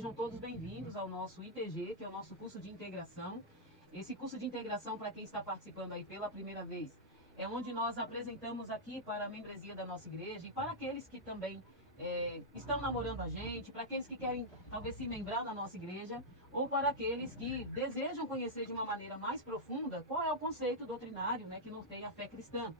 sejam todos bem-vindos ao nosso ITG, que é o nosso curso de integração. Esse curso de integração, para quem está participando aí pela primeira vez, é onde nós apresentamos aqui para a membresia da nossa igreja e para aqueles que também estão namorando a gente, para aqueles que querem talvez se membrar na nossa igreja, ou para aqueles que desejam conhecer de uma maneira mais profunda qual é o conceito doutrinário, né, que norteia a fé cristã.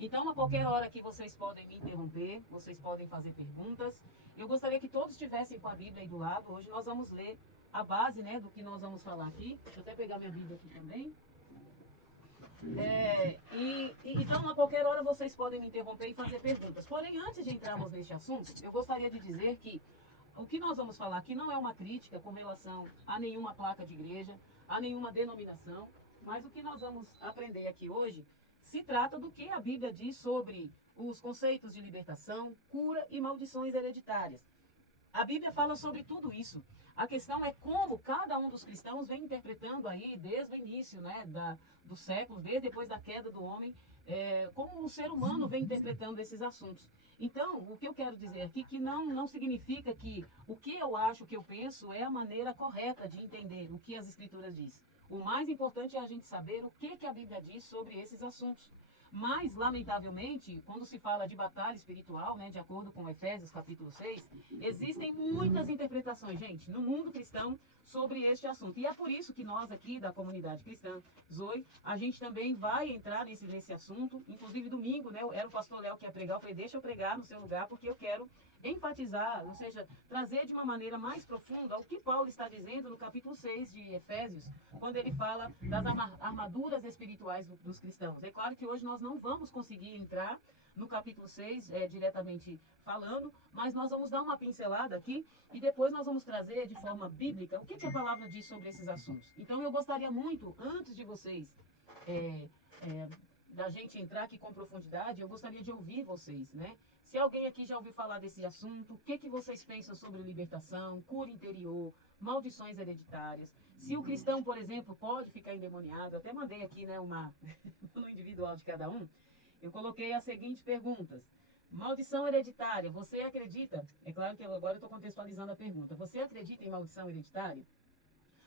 Então, a qualquer hora que vocês podem me interromper, vocês podem fazer perguntas. Eu gostaria que todos estivessem com a Bíblia aí do lado. Hoje nós vamos ler a base, né, do que nós vamos falar aqui. Deixa eu até pegar minha Bíblia aqui também. Então, a qualquer hora vocês podem me interromper e fazer perguntas. Porém, antes de entrarmos neste assunto, eu gostaria de dizer que o que nós vamos falar aqui não é uma crítica com relação a nenhuma placa de igreja, a nenhuma denominação, mas o que nós vamos aprender aqui hoje se trata do que a Bíblia diz sobre os conceitos de libertação, cura e maldições hereditárias. A Bíblia fala sobre tudo isso. A questão é como cada um dos cristãos vem interpretando aí desde o início, né, do século, desde depois da queda do homem, como o ser humano vem interpretando esses assuntos. Então, o que eu quero dizer aqui que não significa que o que eu acho, o que eu penso é a maneira correta de entender o que as escrituras diz. O mais importante é a gente saber o que a Bíblia diz sobre esses assuntos. Mas, lamentavelmente, quando se fala de batalha espiritual, né, de acordo com Efésios capítulo 6, existem muitas interpretações, gente, no mundo cristão sobre este assunto. E é por isso que nós aqui da comunidade cristã, Zoe, a gente também vai entrar nesse assunto. Inclusive, domingo, né, era o pastor Léo que ia pregar, eu falei, deixa eu pregar no seu lugar, porque eu quero enfatizar, ou seja, trazer de uma maneira mais profunda o que Paulo está dizendo no capítulo 6 de Efésios, quando ele fala das armaduras espirituais dos cristãos. É claro que hoje nós não vamos conseguir entrar no capítulo 6 diretamente falando, mas nós vamos dar uma pincelada aqui e depois nós vamos trazer de forma bíblica o que a palavra diz sobre esses assuntos. Então eu gostaria muito, antes de vocês é, é, da gente entrar aqui com profundidade, eu gostaria de ouvir vocês, né? Se alguém aqui já ouviu falar desse assunto, o que vocês pensam sobre libertação, cura interior, maldições hereditárias? Se o cristão, por exemplo, pode ficar endemoniado, eu até mandei aqui, né, no individual de cada um, eu coloquei as seguintes perguntas. Maldição hereditária, você acredita? É claro que agora eu estou contextualizando a pergunta. Você acredita em maldição hereditária?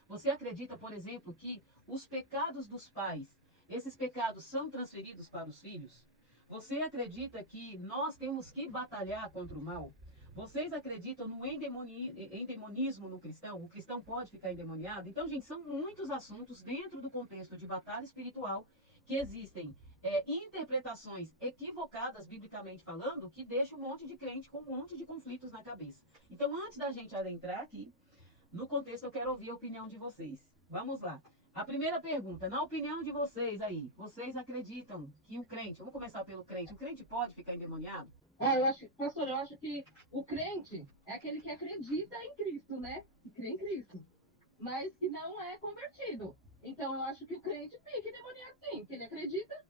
Você acredita, por exemplo, que os pecados dos pais, esses pecados são transferidos para os filhos? Você acredita que nós temos que batalhar contra o mal? Vocês acreditam no endemonismo no cristão? O cristão pode ficar endemoniado? Então, gente, são muitos assuntos dentro do contexto de batalha espiritual que existem interpretações equivocadas, biblicamente falando, que deixam um monte de crente com um monte de conflitos na cabeça. Então, antes da gente adentrar aqui, no contexto, eu quero ouvir a opinião de vocês. Vamos lá. A primeira pergunta, na opinião de vocês aí, vocês acreditam que o crente, vamos começar pelo crente, o crente pode ficar endemoniado? Eu acho, pastor, eu acho que o crente é aquele que acredita em Cristo, né? Que crê em Cristo, mas que não é convertido. Então, eu acho que o crente fica endemoniado sim, porque ele acredita.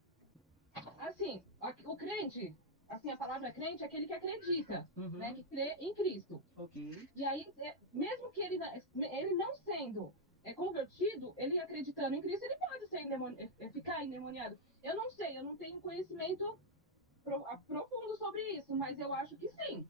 Assim, o crente, assim, a palavra crente é aquele que acredita, né? Uhum. Que crê em Cristo. Ok. E aí, mesmo que ele não sendo convertido, ele acreditando em Cristo, ele pode ser ficar endemoniado. Eu não sei, eu não tenho conhecimento profundo sobre isso, mas eu acho que sim.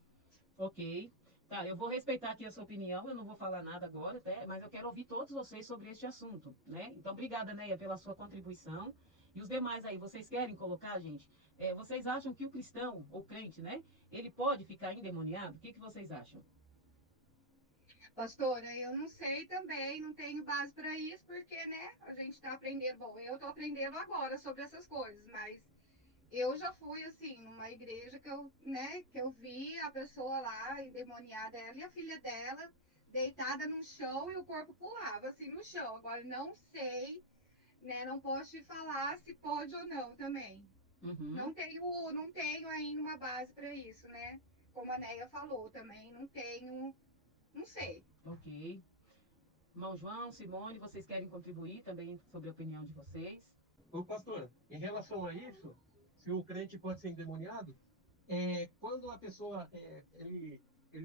Ok. Tá, eu vou respeitar aqui a sua opinião, eu não vou falar nada agora, até, mas eu quero ouvir todos vocês sobre este assunto, né? Então, obrigada, Neia, pela sua contribuição. E os demais aí, vocês querem colocar, gente? Vocês acham que o cristão, ou crente, né? Ele pode ficar endemoniado? O que vocês acham? Pastora, eu não sei também, não tenho base para isso, porque, né, a gente está aprendendo, bom, eu estou aprendendo agora sobre essas coisas, mas eu já fui, assim, numa igreja que eu vi a pessoa lá, endemoniada, ela e a filha dela, deitada no chão e o corpo pulava, assim, no chão. Agora, não sei, né, não posso te falar se pode ou não também. Uhum. Não tenho ainda uma base para isso, né? Como a Neia falou também, não tenho, não sei. Ok. Irmão João, Simone, vocês querem contribuir também sobre a opinião de vocês? Ô, pastor, em relação a isso, se o crente pode ser endemoniado, quando a pessoa ele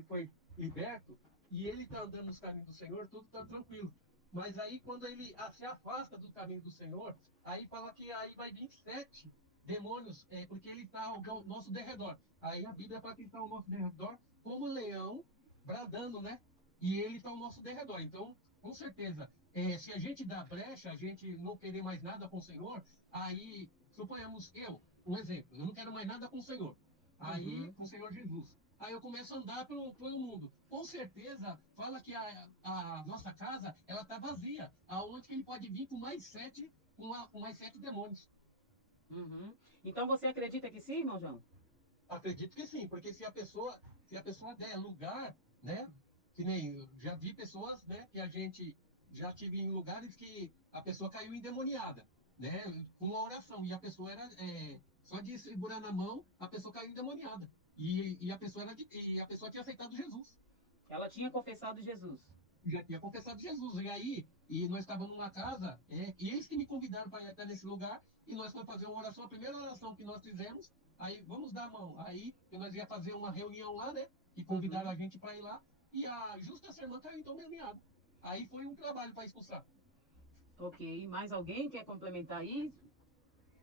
foi liberto e ele está andando nos caminhos do Senhor, tudo está tranquilo. Mas aí, quando ele se afasta do caminho do Senhor, aí fala que aí vai vir sete demônios, porque ele está ao nosso derredor. Aí a Bíblia fala que ele está ao nosso derredor como leão, bradando, né? e ele está ao nosso derredor. Então, com certeza, se a gente dá brecha, a gente não querer mais nada com o Senhor, aí, suponhamos um exemplo, eu não quero mais nada com o Senhor, aí, Uhum. com o Senhor Jesus. Aí eu começo a andar pelo mundo. Com certeza, fala que a nossa casa, ela está vazia, aonde que ele pode vir com mais sete, com mais sete demônios. Uhum. Então você acredita que sim, irmão João? Acredito que sim, porque se a pessoa der lugar, né? Que nem eu já vi pessoas, né? Que a gente já tive em lugares que a pessoa caiu endemoniada, né? Com uma oração e a pessoa era só de segurar na mão, a pessoa caiu endemoniada e a pessoa tinha aceitado Jesus, Ela tinha confessado Jesus. já tinha confessado Jesus. E nós estávamos numa casa, e eles que me convidaram para estar nesse lugar, e nós fomos fazer uma oração, a primeira oração que nós fizemos, aí vamos dar a mão. Aí nós ia fazer uma reunião lá, né? Que convidaram Uhum. a gente para ir lá, e justa essa irmã caiu então endemoniada. Aí foi um trabalho para expulsar. Ok. Mais alguém quer complementar aí?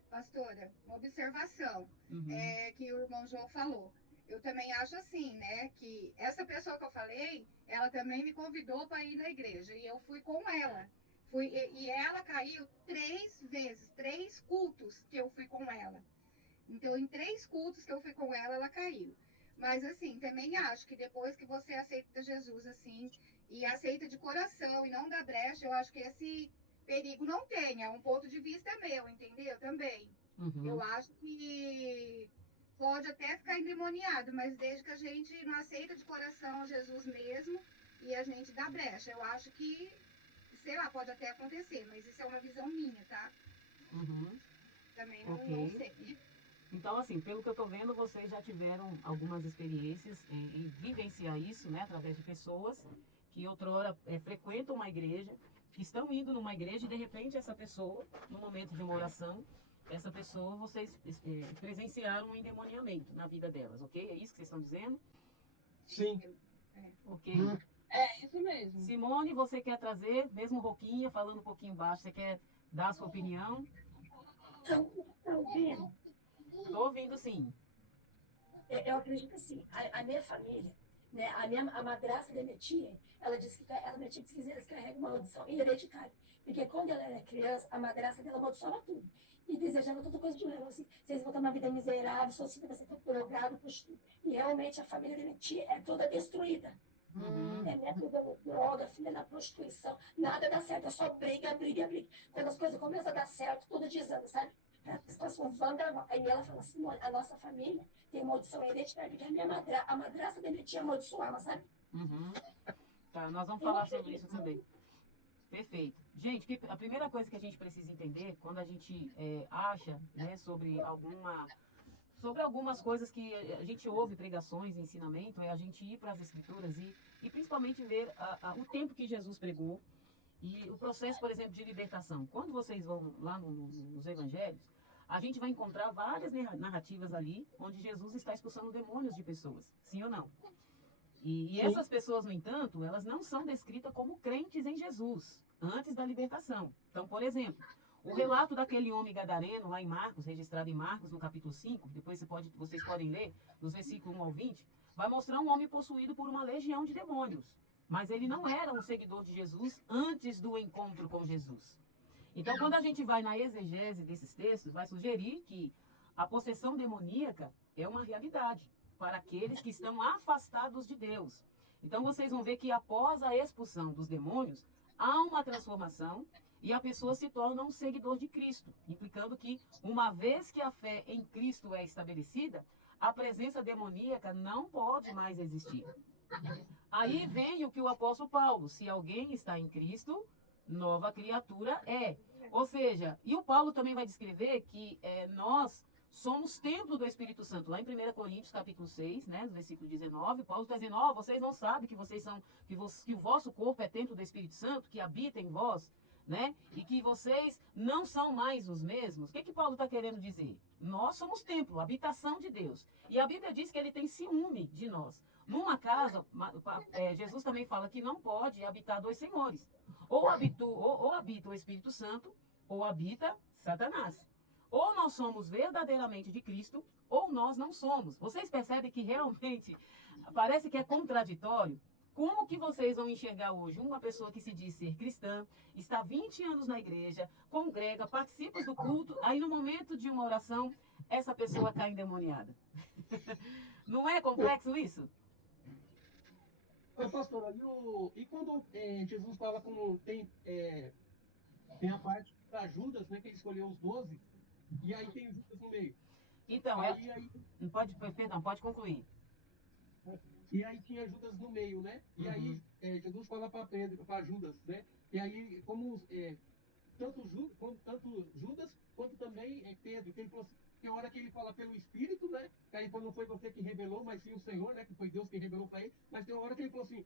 Pastora, uma observação Uhum. que o irmão João falou. Eu também acho assim, né? Que essa pessoa que eu falei, ela também me convidou para ir na igreja e eu fui com ela. E ela caiu 3 vezes, 3 cultos que eu fui com ela. Então, em 3 cultos que eu fui com ela, ela caiu. Mas, assim, também acho que depois que você aceita Jesus, assim, e aceita de coração e não dá brecha, eu acho que esse perigo não tem. É um ponto de vista meu, entendeu? Também. Eu Uhum. acho que pode até ficar endemoniado, mas desde que a gente não aceita de coração Jesus mesmo e a gente dá brecha, eu acho que, sei lá, pode até acontecer, mas isso é uma visão minha, tá? Uhum. Também não Ok. sei. Então, assim, pelo que eu estou vendo, vocês já tiveram algumas experiências em vivenciar isso, né, através de pessoas que outrora frequentam uma igreja, que estão indo numa igreja e de repente essa pessoa, no momento de uma oração, essa pessoa, vocês presenciaram um endemoniamento na vida delas, ok? É isso que vocês estão dizendo? Sim. Sim. É. Ok. É isso mesmo. Simone, você quer trazer, mesmo Roquinha, falando um pouquinho baixo, você quer dar a sua opinião? Tá ouvindo? Estou ouvindo sim. Eu acredito assim, a minha família, né, a madrasta da minha tia, ela disse que minha tia diz que eles carregam uma maldição hereditária. Porque quando ela era criança, a madrasta dela amaldiçoava tudo. E desejava toda coisa de ruim. Assim, vocês vão ter uma vida miserável, sua filha vai ser todo drogado, prostituído. E realmente a família da minha tia é toda destruída. Uhum. É neto da droga, filha da prostituição, nada dá certo, é só briga, briga, briga. Quando as coisas começam a dar certo, tudo desanda, sabe? As pessoas vão dar. Aí ela fala assim: a nossa família tem maldição hereditária, porque a madraça da minha tia amaldiçoava, sabe? Uhum. Tá, nós vamos Eu falar sobre isso acredito. também. Perfeito. Gente, a primeira coisa que a gente precisa entender quando a gente acha, né, sobre algumas coisas que a gente ouve pregações, ensinamento, é a gente ir para as escrituras e principalmente ver o tempo que Jesus pregou e o processo, por exemplo, de libertação. Quando vocês vão lá nos evangelhos, a gente vai encontrar várias narrativas ali onde Jesus está expulsando demônios de pessoas. Sim ou não? E Sim. essas pessoas, no entanto, elas não são descritas como crentes em Jesus, antes da libertação. Então, por exemplo, o relato daquele homem gadareno, lá em Marcos, registrado em Marcos, no capítulo 5, depois vocês podem ler, dos versículos 1 ao 20, vai mostrar um homem possuído por uma legião de demônios. Mas ele não era um seguidor de Jesus antes do encontro com Jesus. Então, quando a gente vai na exegese desses textos, vai sugerir que a possessão demoníaca é uma realidade para aqueles que estão afastados de Deus. Então, vocês vão ver que após a expulsão dos demônios, há uma transformação e a pessoa se torna um seguidor de Cristo, implicando que, uma vez que a fé em Cristo é estabelecida, a presença demoníaca não pode mais existir. Aí vem o que o apóstolo Paulo, se alguém está em Cristo, nova criatura é. Ou seja, e o Paulo também vai descrever que nós somos templo do Espírito Santo. Lá em 1 Coríntios, capítulo 6, né, no versículo 19, Paulo está dizendo, vocês não sabem que vocês são, que o vosso corpo é templo do Espírito Santo, que habita em vós, né? E que vocês não são mais os mesmos. O que Paulo está querendo dizer? Nós somos templo, habitação de Deus. E a Bíblia diz que ele tem ciúme de nós. Numa casa, Jesus também fala que não pode habitar dois senhores. Ou habita o Espírito Santo, ou habita Satanás. Ou nós somos verdadeiramente de Cristo, ou nós não somos. Vocês percebem que realmente parece que é contraditório? Como que vocês vão enxergar hoje uma pessoa que se diz ser cristã, está 20 anos na igreja, congrega, participa do culto, aí no momento de uma oração, essa pessoa cai endemoniada? Não é complexo isso? Mas, pastora, e quando Jesus fala como tem a parte para Judas, né, que ele escolheu os 12, e aí tem Judas no meio. Então, Aí, perdão, pode concluir. e aí tinha Judas no meio, né? E Uhum. aí Jesus fala para Pedro, para Judas, né? E aí, tanto Judas quanto também Pedro, que ele falou assim, tem hora que ele fala pelo Espírito, né? Que aí não foi você que revelou, mas sim o Senhor, né? Que foi Deus que revelou para ele. Mas tem uma hora que ele falou assim,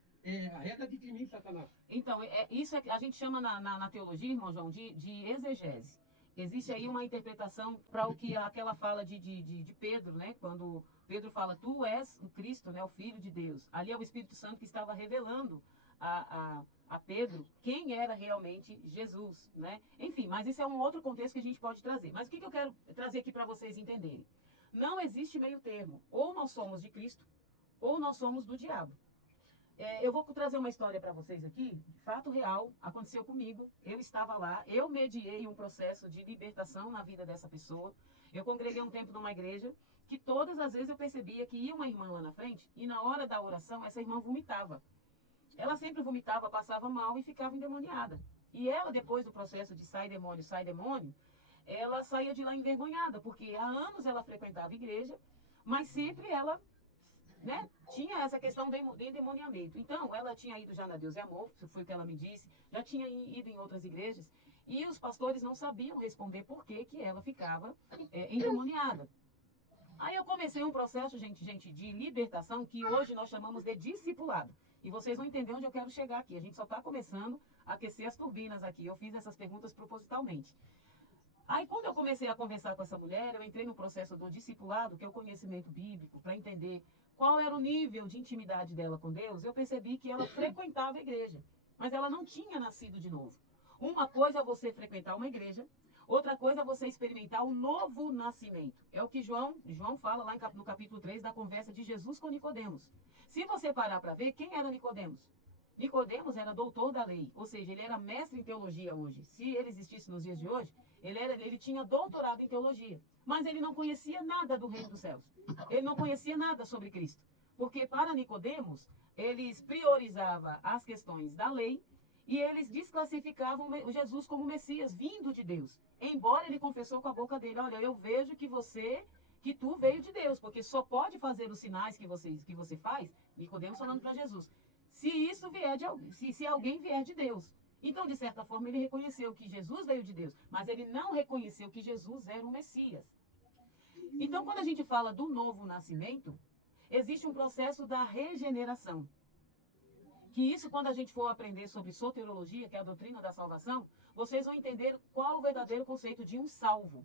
arreda-te de mim, Satanás. Então, isso é que a gente chama na teologia, irmão João, de exegese. Existe aí uma interpretação para o que aquela fala de Pedro, né? Quando Pedro fala, tu és o Cristo, né? O Filho de Deus. Ali é o Espírito Santo que estava revelando a Pedro quem era realmente Jesus, né? Enfim, mas isso é um outro contexto que a gente pode trazer. Mas o que eu quero trazer aqui para vocês entenderem? Não existe meio termo. Ou nós somos de Cristo, ou nós somos do diabo. Eu vou trazer uma história para vocês aqui, fato real, aconteceu comigo. Eu estava lá, eu mediei um processo de libertação na vida dessa pessoa. Eu congreguei um tempo numa igreja que todas as vezes eu percebia que ia uma irmã lá na frente e na hora da oração essa irmã vomitava. Ela sempre vomitava, passava mal e ficava endemoniada. E ela, depois do processo de sai demônio, ela saía de lá envergonhada, porque há anos ela frequentava a igreja, mas sempre ela, né, tinha essa questão de endemoniamento. Então, ela tinha ido já na Deus e Amor, foi o que ela me disse, já tinha ido em outras igrejas, e os pastores não sabiam responder por que, que ela ficava endemoniada. Aí eu comecei um processo, gente, de libertação, que hoje nós chamamos de discipulado. E vocês vão entender onde eu quero chegar aqui. A gente só está começando a aquecer as turbinas aqui. Eu fiz essas perguntas propositalmente. Aí, quando eu comecei a conversar com essa mulher, eu entrei no processo do discipulado, que é o conhecimento bíblico, para entender qual era o nível de intimidade dela com Deus. Eu percebi que ela frequentava a igreja, mas ela não tinha nascido de novo. Uma coisa é você frequentar uma igreja, outra coisa é você experimentar o novo nascimento. É o que João fala lá no capítulo 3 da conversa de Jesus com Nicodemos. Se você parar para ver, quem era Nicodemos? Nicodemos era doutor da lei, ou seja, ele era mestre em teologia hoje. Se ele existisse nos dias de hoje, ele tinha doutorado em teologia, mas ele não conhecia nada do reino dos céus. Ele não conhecia nada sobre Cristo, porque para Nicodemos, eles priorizavam as questões da lei e eles desclassificavam Jesus como Messias, vindo de Deus. Embora ele confessou com a boca dele, olha, eu vejo que tu veio de Deus, porque só pode fazer os sinais que você faz, Nicodemos falando para Jesus, se isso vier se alguém vier de Deus. Então, de certa forma, ele reconheceu que Jesus veio de Deus, mas ele não reconheceu que Jesus era o Messias. Então, quando a gente fala do novo nascimento, existe um processo da regeneração. Que isso, quando a gente for aprender sobre soteriologia, que é a doutrina da salvação, vocês vão entender qual o verdadeiro conceito de um salvo.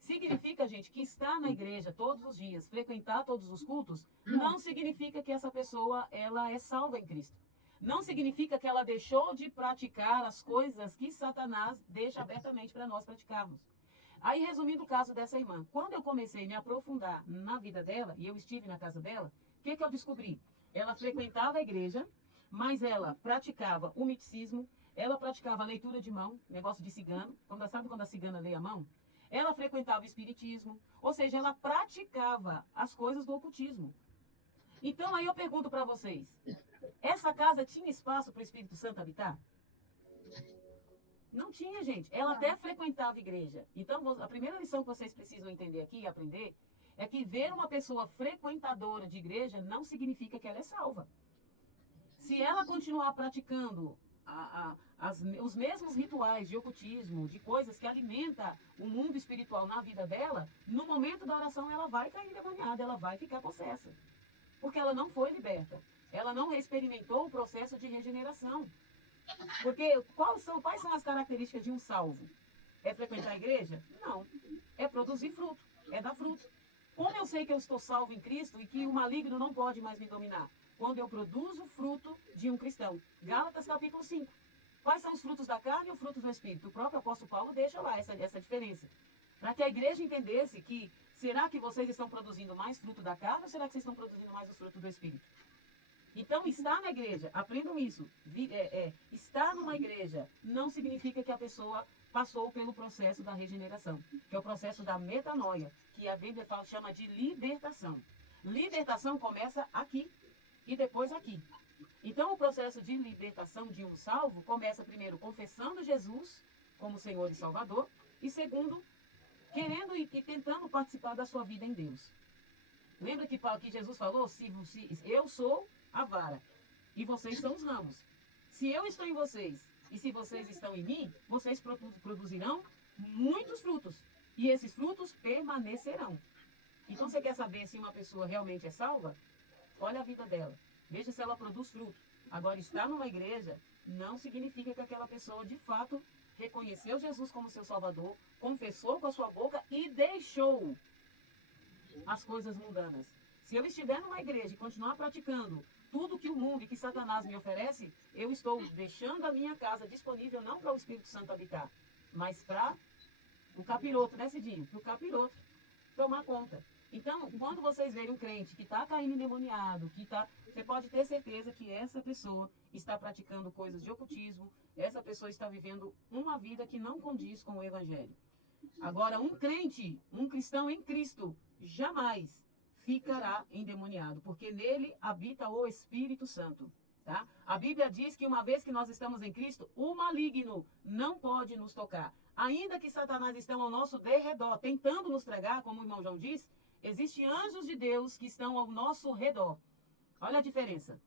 Significa, gente, que estar na igreja todos os dias, frequentar todos os cultos, não significa que essa pessoa ela é salva em Cristo. Não significa que ela deixou de praticar as coisas que Satanás deixa abertamente para nós praticarmos. Aí, resumindo o caso dessa irmã, quando eu comecei a me aprofundar na vida dela, e eu estive na casa dela, o que eu descobri? Ela frequentava a igreja, mas ela praticava o miticismo, ela praticava a leitura de mão, negócio de cigano, sabe quando a cigana lê a mão? Ela frequentava o espiritismo, ou seja, ela praticava as coisas do ocultismo. Então, aí eu pergunto para vocês, essa casa tinha espaço para o Espírito Santo habitar? Não tinha, gente. Ela até frequentava a igreja. Então, a primeira lição que vocês precisam entender aqui e aprender é que ver uma pessoa frequentadora de igreja não significa que ela é salva. Se ela continuar praticando os mesmos rituais de ocultismo, de coisas que alimentam o mundo espiritual na vida dela, no momento da oração ão vai cair endemoniada, ela vai ficar possessa. Porque ela não foi liberta. Ela não experimentou o processo de regeneração. Porque quais são as características de um salvo? É frequentar a igreja? Não. É produzir fruto. É dar fruto. Como eu sei que eu estou salvo em Cristo e que o maligno não pode mais me dominar? Quando eu produzo fruto de um cristão. Gálatas capítulo 5. Quais são os frutos da carne e os frutos do Espírito? O próprio apóstolo Paulo deixa lá essa diferença. Para que a igreja entendesse será que vocês estão produzindo mais fruto da carne ou será que vocês estão produzindo mais os frutos do Espírito? Então, estar na igreja, aprendam isso. Estar numa igreja não significa que a pessoa passou pelo processo da regeneração, que é o processo da metanoia, que a Bíblia chama de libertação. Libertação começa aqui e depois aqui. Então, o processo de libertação de um salvo começa primeiro confessando Jesus como Senhor e Salvador, e segundo, querendo e tentando participar da sua vida em Deus. Lembra que Jesus falou: se eu sou a vara e vocês são os ramos. Se eu estou em vocês e se vocês estão em mim, vocês produzirão muitos frutos. E esses frutos permanecerão. Então, você quer saber se uma pessoa realmente é salva? Olha a vida dela. Veja se ela produz fruto. Agora, estar numa igreja não significa que aquela pessoa, de fato, reconheceu Jesus como seu Salvador, confessou com a sua boca e deixou as coisas mundanas. Se eu estiver numa igreja e continuar praticando tudo que o mundo e que Satanás me oferece, eu estou deixando a minha casa disponível não para o Espírito Santo habitar, mas para o capiroto, né, Cidinho? Para o capiroto tomar conta. Então, quando vocês verem um crente que está caindo endemoniado, você pode ter certeza que essa pessoa está praticando coisas de ocultismo, essa pessoa está vivendo uma vida que não condiz com o Evangelho. Agora, um crente, um cristão em Cristo, jamais ficará endemoniado, porque nele habita o Espírito Santo. Tá? A Bíblia diz que uma vez que nós estamos em Cristo, o maligno não pode nos tocar. Ainda que Satanás estão ao nosso derredor, tentando nos tragar, como o irmão João diz, existem anjos de Deus que estão ao nosso redor. Olha a diferença.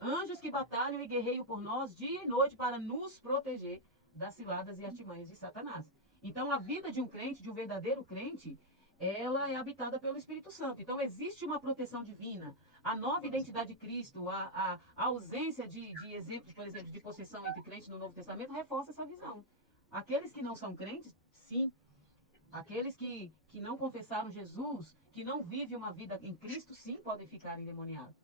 Anjos que batalham e guerreiam por nós dia e noite para nos proteger das ciladas e artimanhas de Satanás. Então, a vida de um crente, de um verdadeiro crente, ela é habitada pelo Espírito Santo. Então, existe uma proteção divina. A nova identidade de Cristo, a ausência de exemplos, por exemplo, de possessão entre crentes no Novo Testamento, reforça essa visão. Aqueles que não são crentes, sim. Aqueles que não confessaram Jesus, que não vivem uma vida em Cristo, sim, podem ficar endemoniados.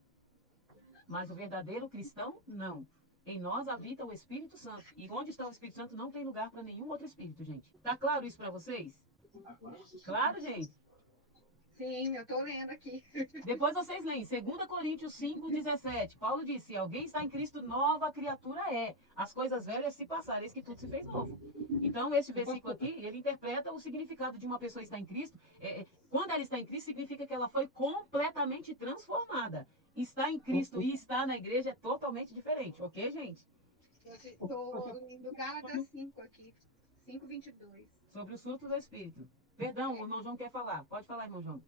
Mas o verdadeiro cristão, não. Em nós habita o Espírito Santo. E onde está o Espírito Santo não tem lugar para nenhum outro espírito, gente. Tá claro isso para vocês? Claro, gente? Sim, eu tô lendo aqui. Depois vocês leem, 2 Coríntios 5,17. Paulo disse: se alguém está em Cristo, nova criatura é. As coisas velhas se passaram, eis que tudo se fez novo. Então, este versículo aqui, ele interpreta o significado de uma pessoa estar em Cristo. Quando ela está em Cristo, significa que ela foi completamente transformada. Estar em Cristo e estar na igreja é totalmente diferente, ok, gente? Eu estou lendo Gálatas 5 aqui, 5:22. Sobre o surto do Espírito. Perdão, o irmão João quer falar. Pode falar, irmão João.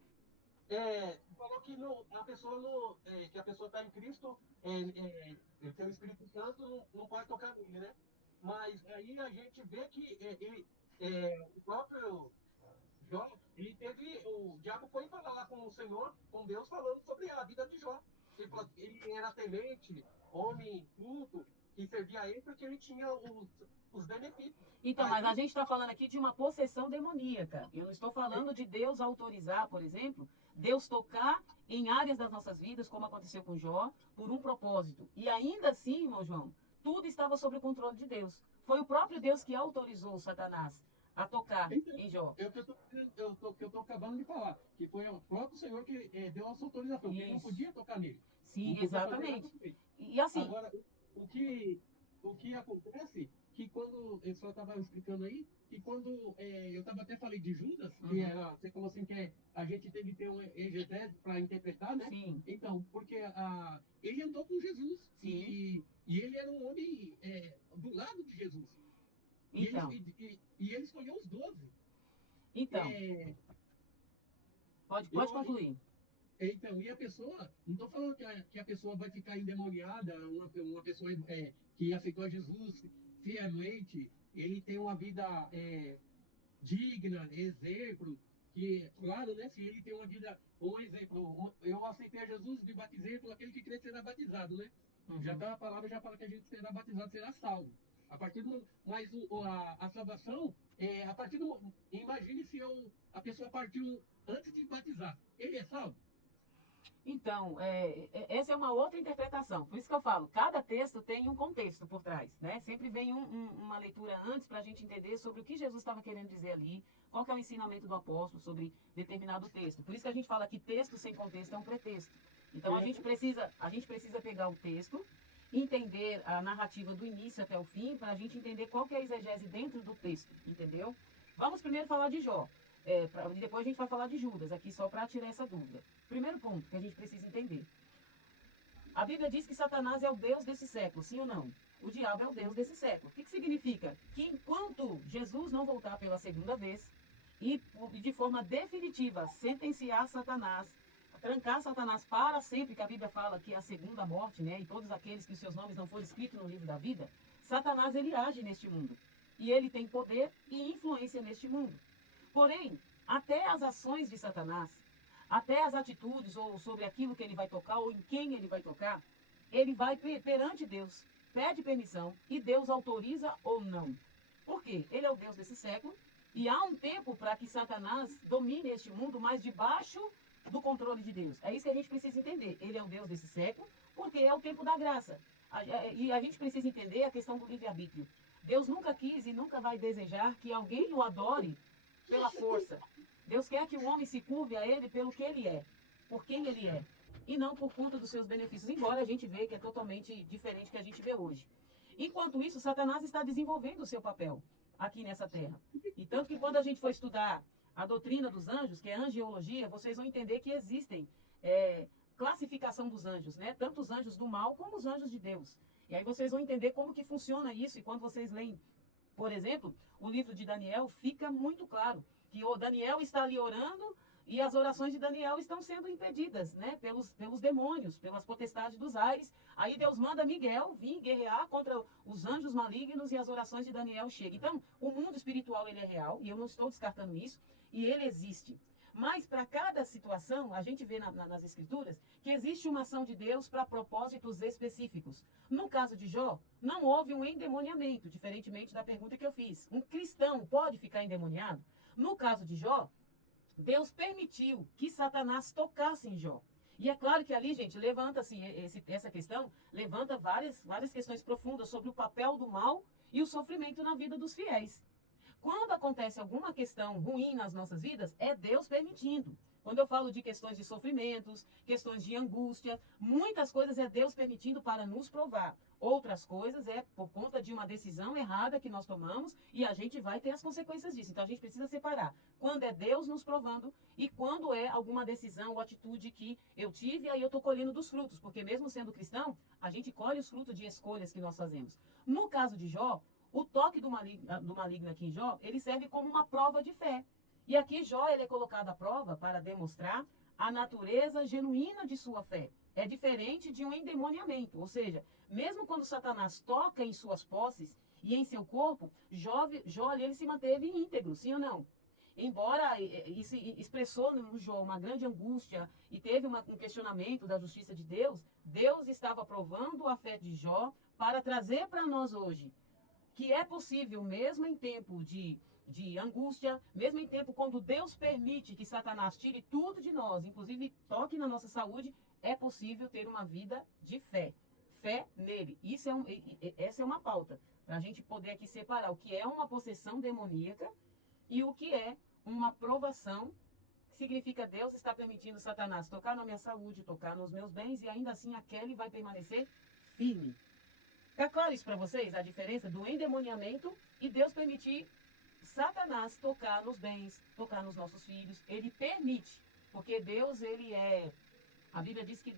Falou que a pessoa que a pessoa está em Cristo, ele tem o Espírito Santo, não pode tocar nele, né? Mas aí a gente vê que o próprio Jó, o diabo foi falar lá com o Senhor, com Deus, falando sobre a vida de Jó. Ele falou que ele era temente, homem culto, que servia a ele porque ele tinha os benefícios. Então, mas a gente está falando aqui de uma possessão demoníaca. Eu não estou falando de Deus autorizar, por exemplo, Deus tocar em áreas das nossas vidas, como aconteceu com Jó, por um propósito. E ainda assim, irmão João, tudo estava sob o controle de Deus. Foi o próprio Deus que autorizou Satanás a tocar Então, em Jó. é o que eu estou acabando de falar, que foi o próprio Senhor que deu essa autorização, que ele não Isso. podia tocar nele. Não Sim, podia fazer nada exatamente. com ele. E assim, Agora, o que acontece, que quando, eu só estava explicando aí, que quando, eu estava até falei de Judas, que era, você falou assim, que a gente tem que ter um exegese para interpretar, né? sim, Então, porque ele andou com Jesus, sim. e ele era um homem do lado de Jesus. E ele, Então, e ele escolheu os 12. então, É, pode eu, concluir. então, e a pessoa, não estou falando que a pessoa vai ficar endemoniada, uma pessoa que aceitou a Jesus fielmente, ele tem uma vida digna, exemplo, que, claro, né, se ele tem uma vida, um exemplo, eu aceitei a Jesus, me batizei, por aquele que crê será batizado, né? Já Uhum. está a palavra já fala que a gente será batizado, será salvo. A partir do mas a salvação a partir do imagine se a pessoa partiu antes de batizar, ele é salvo? Então, essa é uma outra interpretação. Por isso que eu falo, cada texto tem um contexto por trás, né? Sempre vem uma leitura antes para a gente entender sobre o que Jesus estava querendo dizer ali, qual que é o ensinamento do apóstolo sobre determinado texto. Por isso que a gente fala que texto sem contexto é um pretexto. Então a gente precisa pegar o texto, entender a narrativa do início até o fim, para a gente entender qual que é a exegese dentro do texto, entendeu? Vamos primeiro falar de Jó, e depois a gente vai falar de Judas, aqui só para tirar essa dúvida. Primeiro ponto que a gente precisa entender. A Bíblia diz que Satanás é o Deus desse século, sim ou não? O diabo é o Deus desse século. O que significa? Que enquanto Jesus não voltar pela segunda vez e de forma definitiva sentenciar Satanás, trancar Satanás para sempre, que a Bíblia fala que é a segunda morte, né? E todos aqueles que os seus nomes não foram escritos no livro da vida, Satanás ele age neste mundo. E ele tem poder e influência neste mundo. Porém, até as ações de Satanás, até as atitudes ou sobre aquilo que ele vai tocar ou em quem ele vai tocar, ele vai perante Deus, pede permissão e Deus autoriza ou não. Por quê? Ele é o Deus desse século e há um tempo para que Satanás domine este mundo, mas debaixo do controle de Deus. É isso que a gente precisa entender. Ele é o Deus desse século porque é o tempo da graça. E a gente precisa entender a questão do livre-arbítrio. Deus nunca quis e nunca vai desejar que alguém o adore pela força. Deus quer que o homem se curve a ele pelo que ele é, por quem ele é, e não por conta dos seus benefícios, embora a gente veja que é totalmente diferente do que a gente vê hoje. Enquanto isso, Satanás está desenvolvendo o seu papel aqui nessa terra. E tanto que quando a gente for estudar a doutrina dos anjos, que é a angiologia, vocês vão entender que existem classificação dos anjos, né? Tanto os anjos do mal como os anjos de Deus. E aí vocês vão entender como que funciona isso. E quando vocês leem, por exemplo, o livro de Daniel, fica muito claro que o Daniel está ali orando e as orações de Daniel estão sendo impedidas, né, pelos demônios, pelas potestades dos ares. Aí Deus manda Miguel vir guerrear contra os anjos malignos e as orações de Daniel chegam. Então, o mundo espiritual ele é real e eu não estou descartando isso e ele existe. Mas para cada situação, a gente vê nas escrituras que existe uma ação de Deus para propósitos específicos. No caso de Jó, não houve um endemoniamento, diferentemente da pergunta que eu fiz. Um cristão pode ficar endemoniado? No caso de Jó, Deus permitiu que Satanás tocasse em Jó. E é claro que ali, gente, levanta-se essa questão, levanta várias questões profundas sobre o papel do mal e o sofrimento na vida dos fiéis. Quando acontece alguma questão ruim nas nossas vidas, é Deus permitindo. Quando eu falo de questões de sofrimentos, questões de angústia, muitas coisas é Deus permitindo para nos provar. Outras coisas é por conta de uma decisão errada que nós tomamos e a gente vai ter as consequências disso. Então a gente precisa separar quando é Deus nos provando e quando é alguma decisão ou atitude que eu tive e aí eu estou colhendo dos frutos. Porque mesmo sendo cristão, a gente colhe os frutos de escolhas que nós fazemos. No caso de Jó, o toque do maligno aqui em Jó, ele serve como uma prova de fé. E aqui Jó ele é colocado à prova para demonstrar a natureza genuína de sua fé. É diferente de um endemoniamento, ou seja, mesmo quando Satanás toca em suas posses e em seu corpo, Jó ele se manteve íntegro, sim ou não? Embora isso expressou no Jó uma grande angústia e teve um questionamento da justiça de Deus, Deus estava provando a fé de Jó para trazer para nós hoje que é possível, mesmo em tempo de angústia, mesmo em tempo quando Deus permite que Satanás tire tudo de nós, inclusive toque na nossa saúde, é possível ter uma vida de fé. Fé nele. Essa é uma pauta, para a gente poder aqui separar o que é uma possessão demoníaca e o que é uma provação, que significa Deus está permitindo Satanás tocar na minha saúde, tocar nos meus bens, e ainda assim a Kelly vai permanecer firme. Tá claro isso para vocês? A diferença do endemoniamento e Deus permitir Satanás tocar nos bens, tocar nos nossos filhos. Ele permite, porque Deus, ele é... A Bíblia diz que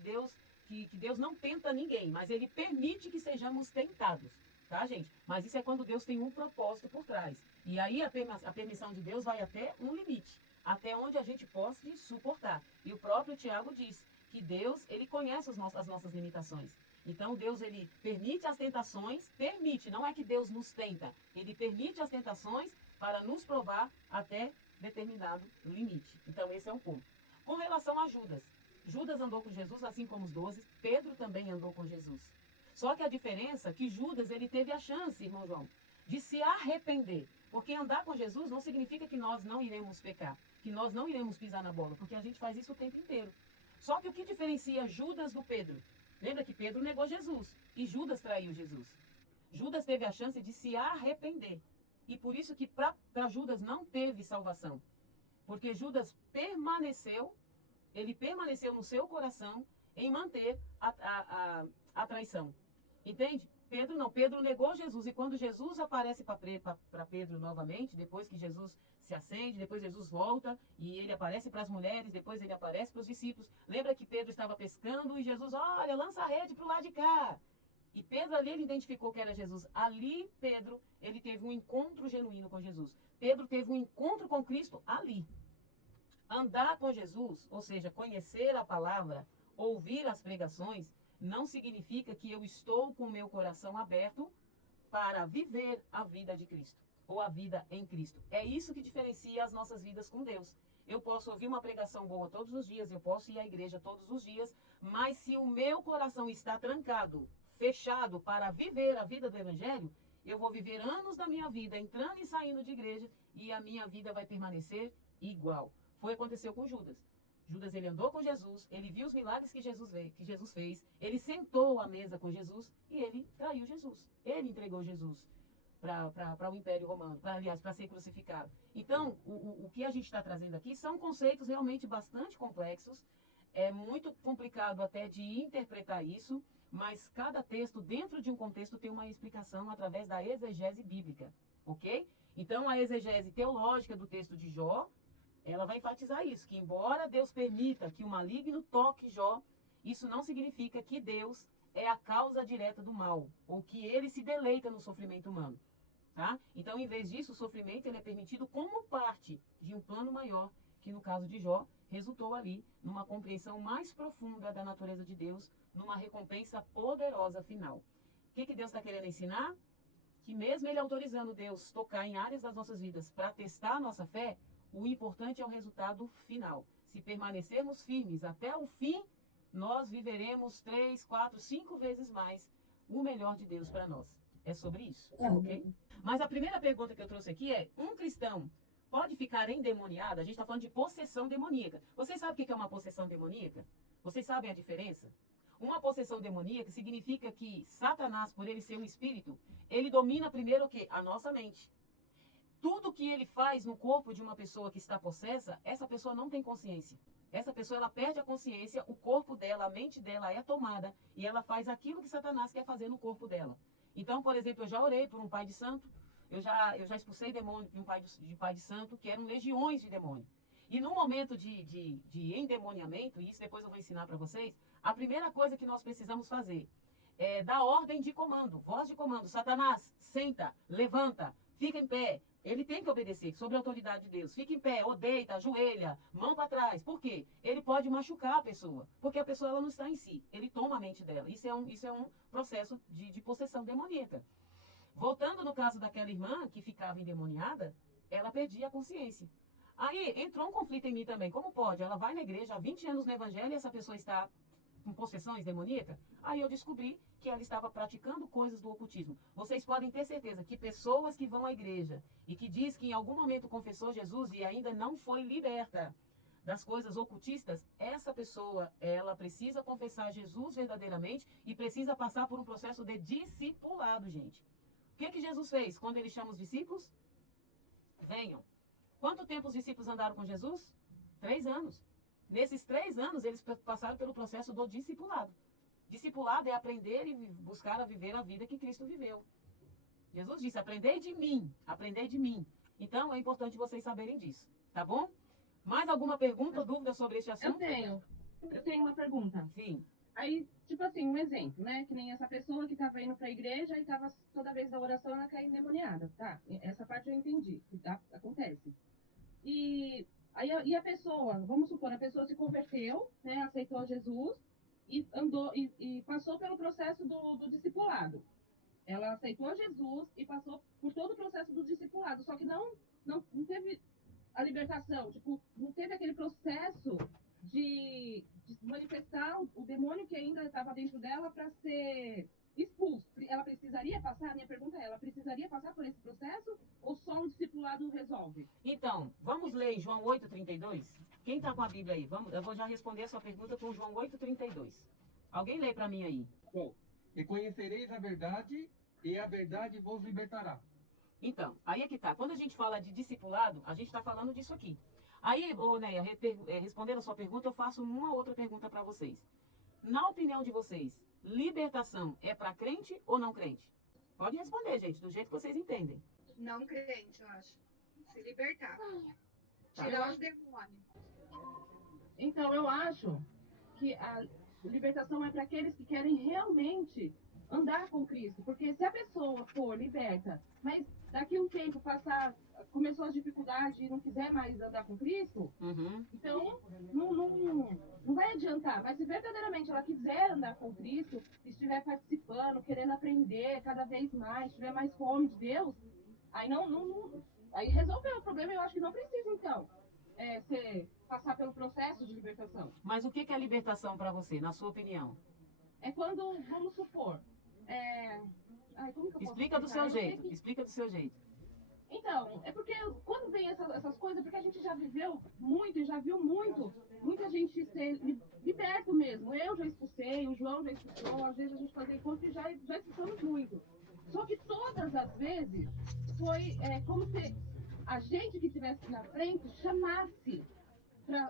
Deus não tenta ninguém, mas ele permite que sejamos tentados, tá, gente? Mas isso é quando Deus tem um propósito por trás. E aí a permissão de Deus vai até um limite, até onde a gente pode suportar. E o próprio Tiago diz que Deus, ele conhece as nossas limitações. Então Deus ele permite as tentações, permite, não é que Deus nos tenta, ele permite as tentações para nos provar até determinado limite. Então esse é um ponto. Com relação a Judas, Judas andou com Jesus assim como os 12, Pedro também andou com Jesus. Só que a diferença é que Judas ele teve a chance, irmão João, de se arrepender. Porque andar com Jesus não significa que nós não iremos pecar, que nós não iremos pisar na bola, porque a gente faz isso o tempo inteiro. Só que o que diferencia Judas do Pedro? Lembra que Pedro negou Jesus e Judas traiu Jesus. Judas teve a chance de se arrepender. E por isso que para Judas não teve salvação. Porque Judas permaneceu, ele permaneceu no seu coração em manter a traição. Entende? Pedro não. Pedro negou Jesus. E quando Jesus aparece para Pedro novamente, depois que Jesus se acende, depois Jesus volta e ele aparece para as mulheres, depois ele aparece para os discípulos. Lembra que Pedro estava pescando e Jesus, olha, lança a rede para o lado de cá. E Pedro ali, ele identificou que era Jesus. Ali, Pedro, ele teve um encontro genuíno com Jesus. Pedro teve um encontro com Cristo ali. Andar com Jesus, ou seja, conhecer a palavra, ouvir as pregações, não significa que eu estou com o meu coração aberto para viver a vida de Cristo, ou a vida em Cristo. É isso que diferencia as nossas vidas com Deus. Eu posso ouvir uma pregação boa todos os dias, eu posso ir à igreja todos os dias, mas se o meu coração está trancado, fechado para viver a vida do Evangelho, eu vou viver anos da minha vida entrando e saindo de igreja e a minha vida vai permanecer igual. Foi o que aconteceu com Judas. Judas, ele andou com Jesus, ele viu os milagres que Jesus fez, ele sentou à mesa com Jesus e ele traiu Jesus. Ele entregou Jesus para o Império Romano, aliás, para ser crucificado. Então, o que a gente está trazendo aqui são conceitos realmente bastante complexos, é muito complicado até de interpretar isso, mas cada texto, dentro de um contexto, tem uma explicação através da exegese bíblica, ok? Então, a exegese teológica do texto de Jó, ela vai enfatizar isso, que embora Deus permita que o maligno toque Jó, isso não significa que Deus é a causa direta do mal, ou que ele se deleita no sofrimento humano. Tá? Então, em vez disso, o sofrimento ele é permitido como parte de um plano maior, que no caso de Jó, resultou ali numa compreensão mais profunda da natureza de Deus, numa recompensa poderosa final. O que Deus está querendo ensinar? Que mesmo ele autorizando Deus tocar em áreas das nossas vidas para testar a nossa fé, o importante é o resultado final. Se permanecermos firmes até o fim, nós viveremos 3, 4, 5 vezes mais o melhor de Deus para nós. É sobre isso, ok? Mas a primeira pergunta que eu trouxe aqui é: um cristão pode ficar endemoniado? A gente está falando de possessão demoníaca. Vocês sabem o que é uma possessão demoníaca? Vocês sabem a diferença? Uma possessão demoníaca significa que Satanás, por ele ser um espírito, ele domina primeiro o quê? A nossa mente. Tudo que ele faz no corpo de uma pessoa que está possessa, essa pessoa não tem consciência. Essa pessoa, ela perde a consciência, o corpo dela, a mente dela é tomada e ela faz aquilo que Satanás quer fazer no corpo dela. Então, por exemplo, eu já orei por um pai de santo, eu já expulsei demônio de um pai de santo, que eram legiões de demônio. E no momento de endemoniamento, e isso depois eu vou ensinar para vocês, a primeira coisa que nós precisamos fazer é dar ordem de comando, voz de comando. Satanás, senta, levanta, fica em pé. Ele tem que obedecer, sob a autoridade de Deus. Fica em pé, ou deita, ajoelha, mão para trás. Por quê? Ele pode machucar a pessoa, porque a pessoa ela não está em si. Ele toma a mente dela. Isso é um processo de possessão demoníaca. Voltando no caso daquela irmã que ficava endemoniada, ela perdia a consciência. Aí entrou um conflito em mim também. Como pode? Ela vai na igreja há 20 anos no evangelho e essa pessoa está com possessões demoníacas? Aí eu descobri que ela estava praticando coisas do ocultismo. Vocês podem ter certeza que pessoas que vão à igreja e que diz que em algum momento confessou Jesus e ainda não foi liberta das coisas ocultistas, essa pessoa, ela precisa confessar Jesus verdadeiramente e precisa passar por um processo de discipulado, gente. O que Jesus fez quando ele chama os discípulos? Venham. Quanto tempo os discípulos andaram com Jesus? 3 anos. Nesses 3 anos, eles passaram pelo processo do discipulado. Discipulado é aprender e buscar a viver a vida que Cristo viveu. Jesus disse: aprendei de mim, aprendei de mim. Então, é importante vocês saberem disso, tá bom? Mais alguma pergunta ou dúvida sobre este assunto? Eu tenho uma pergunta. Sim. Aí, tipo assim, um exemplo, né? Que nem essa pessoa que estava indo para a igreja e estava toda vez da oração ela caía endemoniada, tá? Essa parte eu entendi, que acontece. E aí e a pessoa, vamos supor, a pessoa se converteu, né? Aceitou Jesus e andou e passou pelo processo do discipulado. Ela aceitou Jesus e passou por todo o processo do discipulado, só que não teve a libertação, tipo, não teve aquele processo de manifestar o demônio que ainda estava dentro dela para ser expulso. Ela precisaria passar, minha pergunta é, ela precisaria passar por esse processo ou só um discipulado resolve? Então, vamos ler João 8,32? Quem está com a Bíblia aí? Vamos, eu vou já responder a sua pergunta com João 8,32. Alguém lê para mim aí? Bom, e conhecereis a verdade, e a verdade vos libertará. Então, aí é que tá. Quando a gente fala de discipulado, a gente está falando disso aqui. Aí, ô Neia, respondendo a sua pergunta, eu faço uma outra pergunta para vocês. Na opinião de vocês, libertação é para crente ou não crente? Pode responder, gente, do jeito que vocês entendem. Não crente, eu acho. Se libertar. Tá. Tirar os demônios. Então, eu acho que a libertação é para aqueles que querem realmente andar com Cristo. Porque se a pessoa for liberta, mas daqui a um tempo passar, começou as dificuldades e não quiser mais andar com Cristo, Uhum. então não vai adiantar. Mas se verdadeiramente ela quiser andar com Cristo, estiver participando, querendo aprender cada vez mais, tiver mais fome de Deus, aí aí resolveu o problema. Eu acho que não precisa, então, passar pelo processo de libertação. Mas o que é libertação para você, na sua opinião? É quando, vamos supor, como que eu posso Explica do explicar? seu Eu não sei jeito. Explica do seu jeito. Então, é porque quando vem essas coisas, porque a gente já viveu muito e já viu muita gente ser liberto mesmo. Eu já expulsei, o João já expulsou, às vezes a gente fazia encontro e já expulsamos muito. Só que todas as vezes foi como se a gente que estivesse na frente chamasse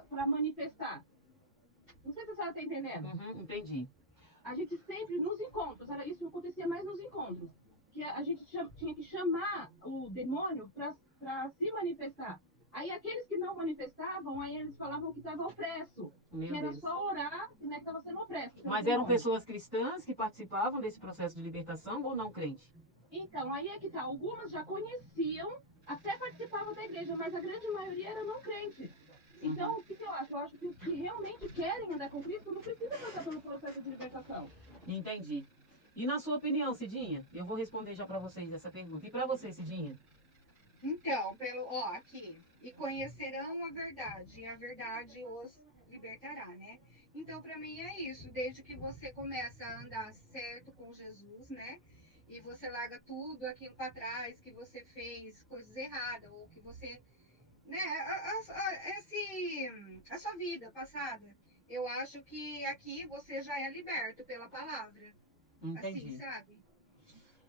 para manifestar. Não sei se a senhora está entendendo. Uhum, entendi. A gente sempre, nos encontros, isso acontecia mais nos encontros, que a gente tinha que chamar o demônio para se manifestar. Aí aqueles que não manifestavam, aí eles falavam que estava opresso, que Meu era Deus. só orar, né, que estava sendo opresso pelo Mas eram demônio. pessoas cristãs que participavam desse processo de libertação ou não crente? Então, aí é que tá. Algumas já conheciam, até participavam da igreja, mas a grande maioria era não crente. Então, o que eu acho? Eu acho que os que realmente querem andar com Cristo não precisa passar pelo processo de libertação. Entendi. E na sua opinião, Cidinha? Eu vou responder já para vocês essa pergunta. E para você, Cidinha? Então, aqui. E conhecerão a verdade, e a verdade os libertará, né? Então, para mim é isso. Desde que você começa a andar certo com Jesus, né? E você larga tudo aquilo para trás que você fez, coisas erradas, ou que você, né? A sua vida passada. Eu acho que aqui você já é liberto pela palavra. Assim, Entendi. sabe?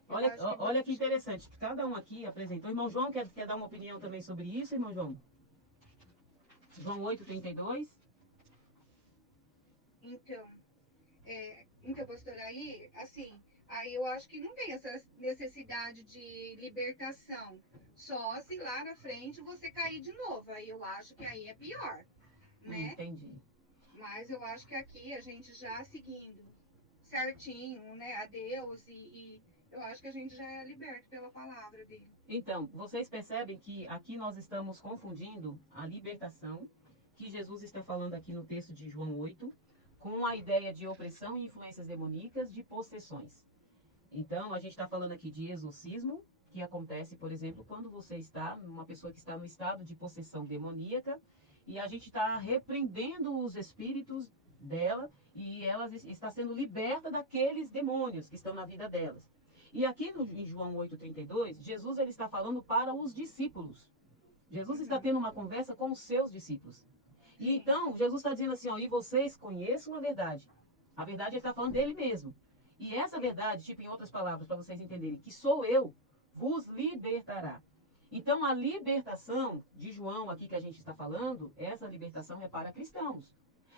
Eu Olha, acho que olha você. que interessante. Cada um aqui apresentou. Irmão João quer dar uma opinião também sobre isso, irmão João? João 8:32. Então. Então, pastor, aí eu acho que não tem essa necessidade de libertação. Só se lá na frente você cair de novo. Aí eu acho que aí é pior, né? Entendi. Mas eu acho que aqui a gente já seguindo certinho, né, a Deus e eu acho que a gente já é liberto pela palavra dele. Então, vocês percebem que aqui nós estamos confundindo a libertação, que Jesus está falando aqui no texto de João 8, com a ideia de opressão e influências demoníacas de possessões. Então, a gente está falando aqui de exorcismo, que acontece, por exemplo, quando você está, uma pessoa que está no estado de possessão demoníaca, e a gente está repreendendo os espíritos dela, e ela está sendo liberta daqueles demônios que estão na vida delas. E aqui em João 8:32, Jesus ele está falando para os discípulos. Jesus está tendo uma conversa com os seus discípulos. E então, Jesus está dizendo assim, ó, e vocês conheçam a verdade. A verdade ele está falando dele mesmo. E essa verdade, tipo em outras palavras, para vocês entenderem, que sou eu, vos libertará. Então, a libertação de João aqui que a gente está falando, essa libertação é para cristãos.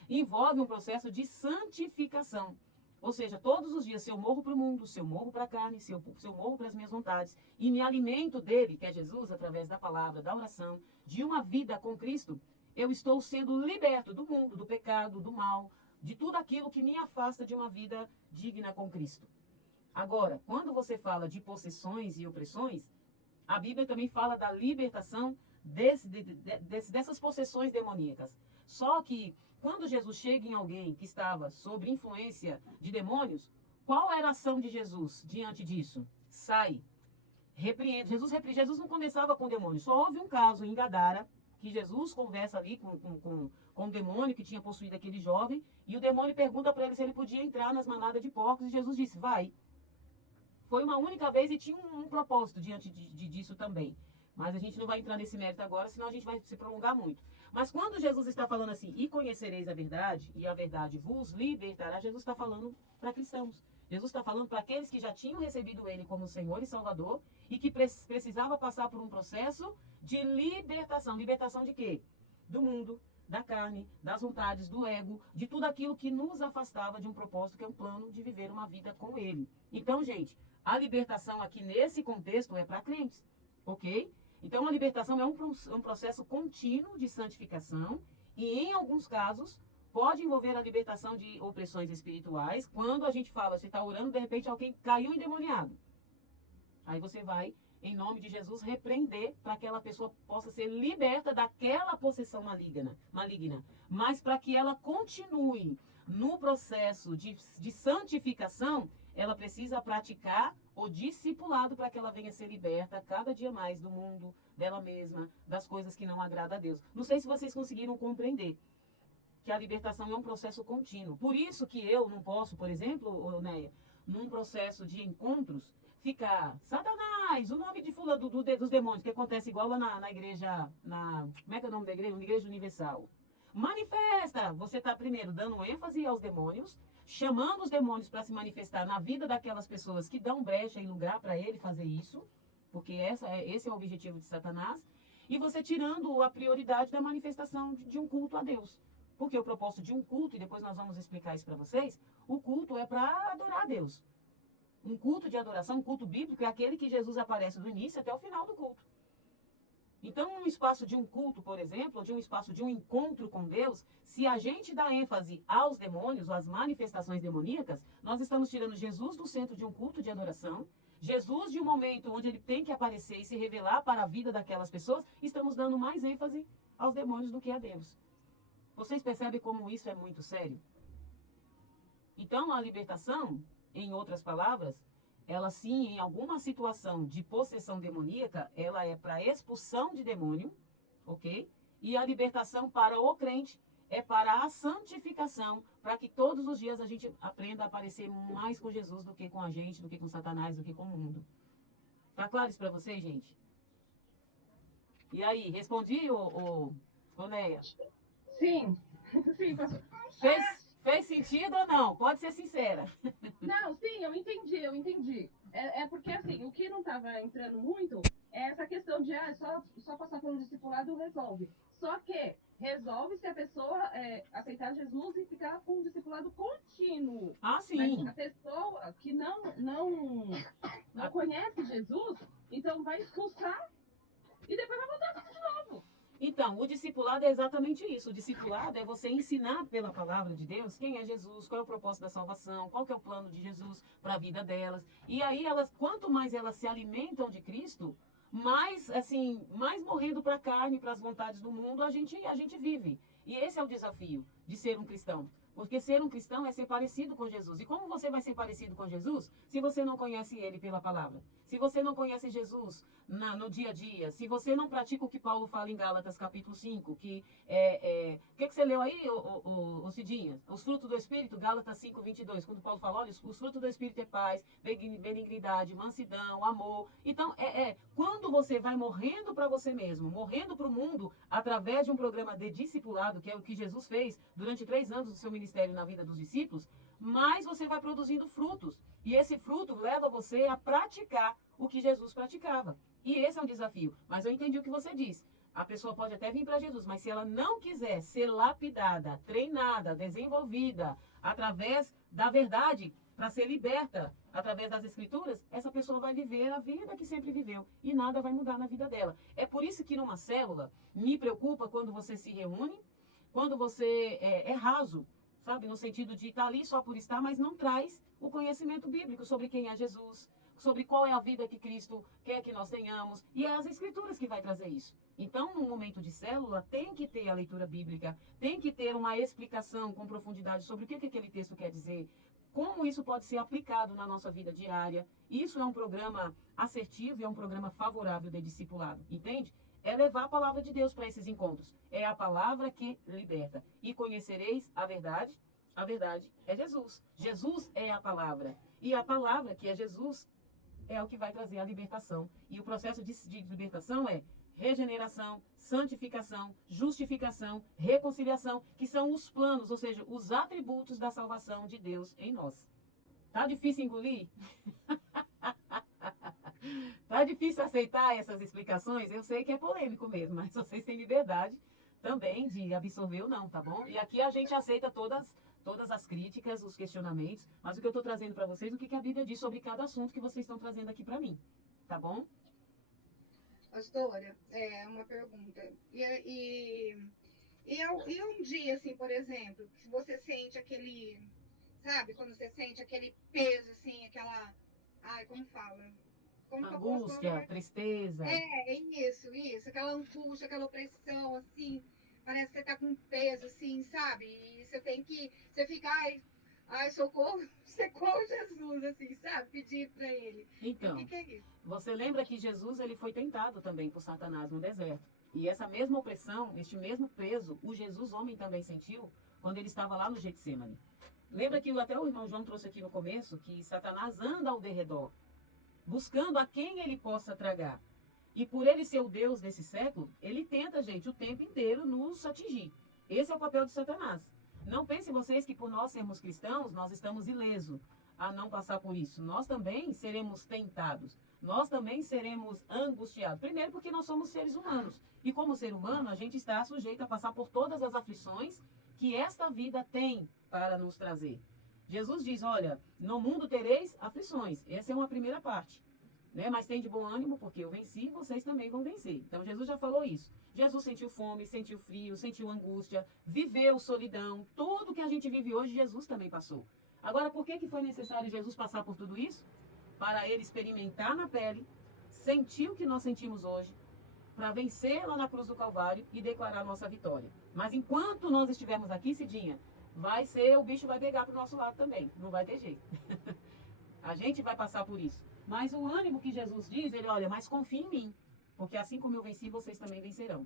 Envolve um processo de santificação. Ou seja, todos os dias, se eu morro para o mundo, se eu morro para a carne, se eu morro para as minhas vontades, e me alimento dele, que é Jesus, através da palavra, da oração, de uma vida com Cristo, eu estou sendo liberto do mundo, do pecado, do mal, de tudo aquilo que me afasta de uma vida digna com Cristo. Agora, quando você fala de possessões e opressões, a Bíblia também fala da libertação dessas possessões demoníacas. Só que, quando Jesus chega em alguém que estava sob influência de demônios, qual era a ação de Jesus diante disso? Sai, repreende. Jesus não conversava com demônios. Só houve um caso em Gadara, que Jesus conversa ali com o demônio que tinha possuído aquele jovem, e o demônio pergunta para ele se ele podia entrar nas manadas de porcos, e Jesus disse, vai. Foi uma única vez e tinha um propósito diante disso também. Mas a gente não vai entrar nesse mérito agora, senão a gente vai se prolongar muito. Mas quando Jesus está falando assim, e conhecereis a verdade, e a verdade vos libertará, Jesus está falando para cristãos. Jesus está falando para aqueles que já tinham recebido ele como Senhor e Salvador e que precisava passar por um processo de libertação. Libertação de quê? Do mundo, da carne, das vontades, do ego, de tudo aquilo que nos afastava de um propósito, que é um plano de viver uma vida com Ele. Então, gente, a libertação aqui nesse contexto é para crentes, ok? Então, a libertação é um processo contínuo de santificação e, em alguns casos, pode envolver a libertação de opressões espirituais. Quando a gente fala, você está orando, de repente alguém caiu endemoniado. Aí você vai, em nome de Jesus, repreender para que aquela pessoa possa ser liberta daquela possessão maligna. Mas para que ela continue no processo de santificação, ela precisa praticar o discipulado para que ela venha ser liberta cada dia mais do mundo, dela mesma, das coisas que não agradam a Deus. Não sei se vocês conseguiram compreender que a libertação é um processo contínuo. Por isso que eu não posso, por exemplo, Neia, num processo de encontros, ficar, Satanás, o nome de fulano dos demônios, que acontece igual lá na igreja, como é que é o nome da igreja? Uma igreja universal. Manifesta! Você está primeiro dando ênfase aos demônios, chamando os demônios para se manifestar na vida daquelas pessoas que dão brecha e lugar para ele fazer isso, porque esse é o objetivo de Satanás, e você tirando a prioridade da manifestação de um culto a Deus. Porque o propósito de um culto, e depois nós vamos explicar isso para vocês, o culto é para adorar a Deus. Um culto de adoração, um culto bíblico, é aquele que Jesus aparece do início até o final do culto. Então, num espaço de um culto, por exemplo, ou de um espaço de um encontro com Deus, se a gente dá ênfase aos demônios, ou às manifestações demoníacas, nós estamos tirando Jesus do centro de um culto de adoração, Jesus de um momento onde ele tem que aparecer e se revelar para a vida daquelas pessoas, estamos dando mais ênfase aos demônios do que a Deus. Vocês percebem como isso é muito sério? Então, a libertação, em outras palavras, ela sim, em alguma situação de possessão demoníaca, ela é para expulsão de demônio, ok? E a libertação para o crente é para a santificação, para que todos os dias a gente aprenda a parecer mais com Jesus do que com a gente, do que com Satanás, do que com o mundo. Tá claro isso para vocês, gente? E aí, respondi, ô Neia? Sim, sim, pastor. Fez sentido ou não? Pode ser sincera. Não, sim, eu entendi. É porque, assim, o que não estava entrando muito é essa questão de, só passar pelo discipulado resolve. Só que resolve se a pessoa aceitar Jesus e ficar com um discipulado contínuo. Ah, Mas sim. a pessoa que não conhece Jesus, então vai expulsar e depois vai voltar tudo de novo. Então, o discipulado é exatamente isso. O discipulado é você ensinar pela palavra de Deus quem é Jesus, qual é o propósito da salvação, qual que é o plano de Jesus para a vida delas. E aí elas, quanto mais elas se alimentam de Cristo, mais assim, mais morrendo para a carne, para as vontades do mundo, a gente vive. E esse é o desafio de ser um cristão. Porque ser um cristão é ser parecido com Jesus. E como você vai ser parecido com Jesus se você não conhece ele pela palavra? Se você não conhece Jesus no dia a dia, se você não pratica o que Paulo fala em Gálatas capítulo 5, o que você leu aí, o Cidinha? Os frutos do Espírito, Gálatas 5, 22, quando Paulo fala, olha, os frutos do Espírito é paz, benignidade, mansidão, amor. Então, quando você vai morrendo para você mesmo, morrendo para o mundo, através de um programa de discipulado, que é o que Jesus fez durante 3 anos do seu ministério na vida dos discípulos, mais você vai produzindo frutos. E esse fruto leva você a praticar o que Jesus praticava. E esse é um desafio. Mas eu entendi o que você disse. A pessoa pode até vir para Jesus, mas se ela não quiser ser lapidada, treinada, desenvolvida através da verdade, para ser liberta através das escrituras, essa pessoa vai viver a vida que sempre viveu e nada vai mudar na vida dela. É por isso que numa célula me preocupa quando você se reúne, quando você é raso, sabe, no sentido de estar ali só por estar, mas não traz o conhecimento bíblico sobre quem é Jesus, sobre qual é a vida que Cristo quer que nós tenhamos, e é as escrituras que vai trazer isso. Então, no momento de célula, tem que ter a leitura bíblica, tem que ter uma explicação com profundidade sobre o que aquele texto quer dizer, como isso pode ser aplicado na nossa vida diária. Isso é um programa assertivo e é um programa favorável de discipulado, entende? É levar a palavra de Deus para esses encontros. É a palavra que liberta. E conhecereis a verdade é Jesus. Jesus é a palavra. E a palavra, que é Jesus, é o que vai trazer a libertação. E o processo de libertação é regeneração, santificação, justificação, reconciliação, que são os planos, ou seja, os atributos da salvação de Deus em nós. Tá difícil engolir? Tá difícil aceitar essas explicações? Eu sei que é polêmico mesmo, mas vocês têm liberdade, também de absorver ou não, tá bom? E aqui a gente aceita todas as críticas, os questionamentos, mas o que eu estou trazendo para vocês, o que a Bíblia diz sobre cada assunto que vocês estão trazendo aqui para mim, tá bom? Pastora, uma pergunta. E um dia, assim, por exemplo, que você sente aquele, sabe, quando você sente aquele peso, assim, aquela, ai, como fala? Como que eu posso Angústia, colocar? tristeza. Isso, aquela angústia, aquela opressão, assim, parece que você tá com um peso, assim, sabe? E você fica, ai, socorro, socorro Jesus, assim, sabe? Pedir pra ele. E o Então, que é isso? você lembra que Jesus ele foi tentado também por Satanás no deserto. E essa mesma opressão, este mesmo peso, o Jesus homem também sentiu quando ele estava lá no Getsemane. Lembra que até o irmão João trouxe aqui no começo que Satanás anda ao derredor, buscando a quem ele possa tragar. E por ele ser o Deus desse século, ele tenta, gente, o tempo inteiro nos atingir. Esse é o papel de Satanás. Não pensem vocês que por nós sermos cristãos, nós estamos ilesos a não passar por isso. Nós também seremos tentados. Nós também seremos angustiados. Primeiro porque nós somos seres humanos. E como ser humano, a gente está sujeito a passar por todas as aflições que esta vida tem para nos trazer. Jesus diz, olha, no mundo tereis aflições. Essa é uma primeira parte. Né? Mas tem de bom ânimo, porque eu venci, vocês também vão vencer. Então Jesus já falou isso. Jesus sentiu fome, sentiu frio, sentiu angústia, viveu solidão. Tudo que a gente vive hoje, Jesus também passou. Agora, por que foi necessário Jesus passar por tudo isso? Para ele experimentar na pele, sentir o que nós sentimos hoje, para vencer lá na cruz do Calvário e declarar a nossa vitória. Mas enquanto nós estivermos aqui, Cidinha, o bicho vai pegar para o nosso lado também. Não vai ter jeito. A gente vai passar por isso. Mas o ânimo que Jesus diz, ele olha, mas confie em mim, porque assim como eu venci, vocês também vencerão.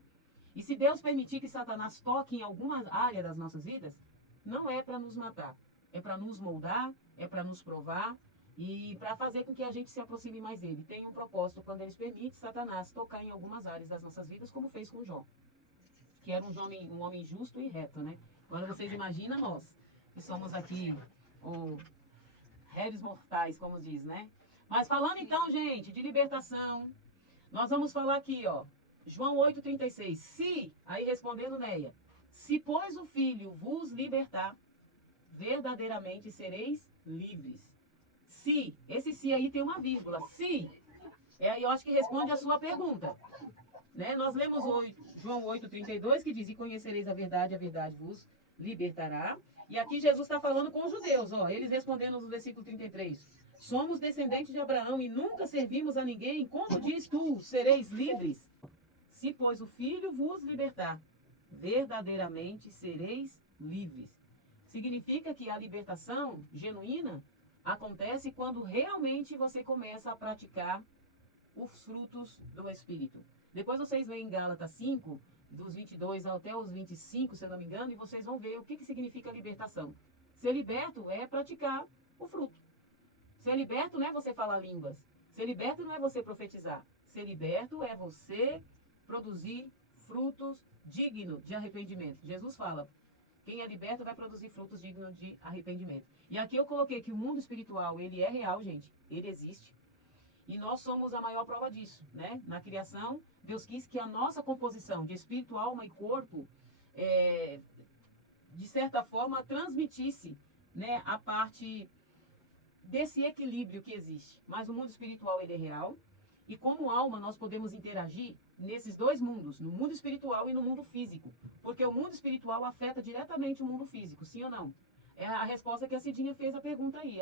E se Deus permitir que Satanás toque em alguma área das nossas vidas, não é para nos matar, é para nos moldar, é para nos provar e para fazer com que a gente se aproxime mais dele. Tem um propósito quando ele permite Satanás tocar em algumas áreas das nossas vidas, como fez com Jó, que era um homem justo e reto, né? Agora vocês imaginam nós, que somos aqui o réis mortais, como diz, né? Mas falando então, gente, de libertação, nós vamos falar aqui, ó, João 8,36. Se, aí respondendo Neia, se pois o Filho vos libertar, verdadeiramente sereis livres. Se, esse se aí tem uma vírgula, se, aí eu acho que responde a sua pergunta. Né? Nós lemos João 8,32, que diz, e conhecereis a verdade vos libertará. E aqui Jesus está falando com os judeus, ó, eles respondendo no versículo 33. Somos descendentes de Abraão e nunca servimos a ninguém. Como diz tu, sereis livres? Se, pois, o Filho vos libertar, verdadeiramente sereis livres. Significa que a libertação genuína acontece quando realmente você começa a praticar os frutos do Espírito. Depois vocês leem em Gálatas 5, dos 22 até os 25, se eu não me engano, e vocês vão ver o que significa libertação. Ser liberto é praticar o fruto. Ser liberto não é você falar línguas. Ser liberto não é você profetizar. Ser liberto é você produzir frutos dignos de arrependimento. Jesus fala, quem é liberto vai produzir frutos dignos de arrependimento. E aqui eu coloquei que o mundo espiritual, ele é real, gente. Ele existe. E nós somos a maior prova disso, né? Na criação, Deus quis que a nossa composição de espírito, alma e corpo, de certa forma, transmitisse, né, a parte desse equilíbrio que existe. Mas o mundo espiritual, ele é real. E como alma, nós podemos interagir nesses dois mundos, no mundo espiritual e no mundo físico. Porque o mundo espiritual afeta diretamente o mundo físico, sim ou não? É a resposta que a Cidinha fez a pergunta aí.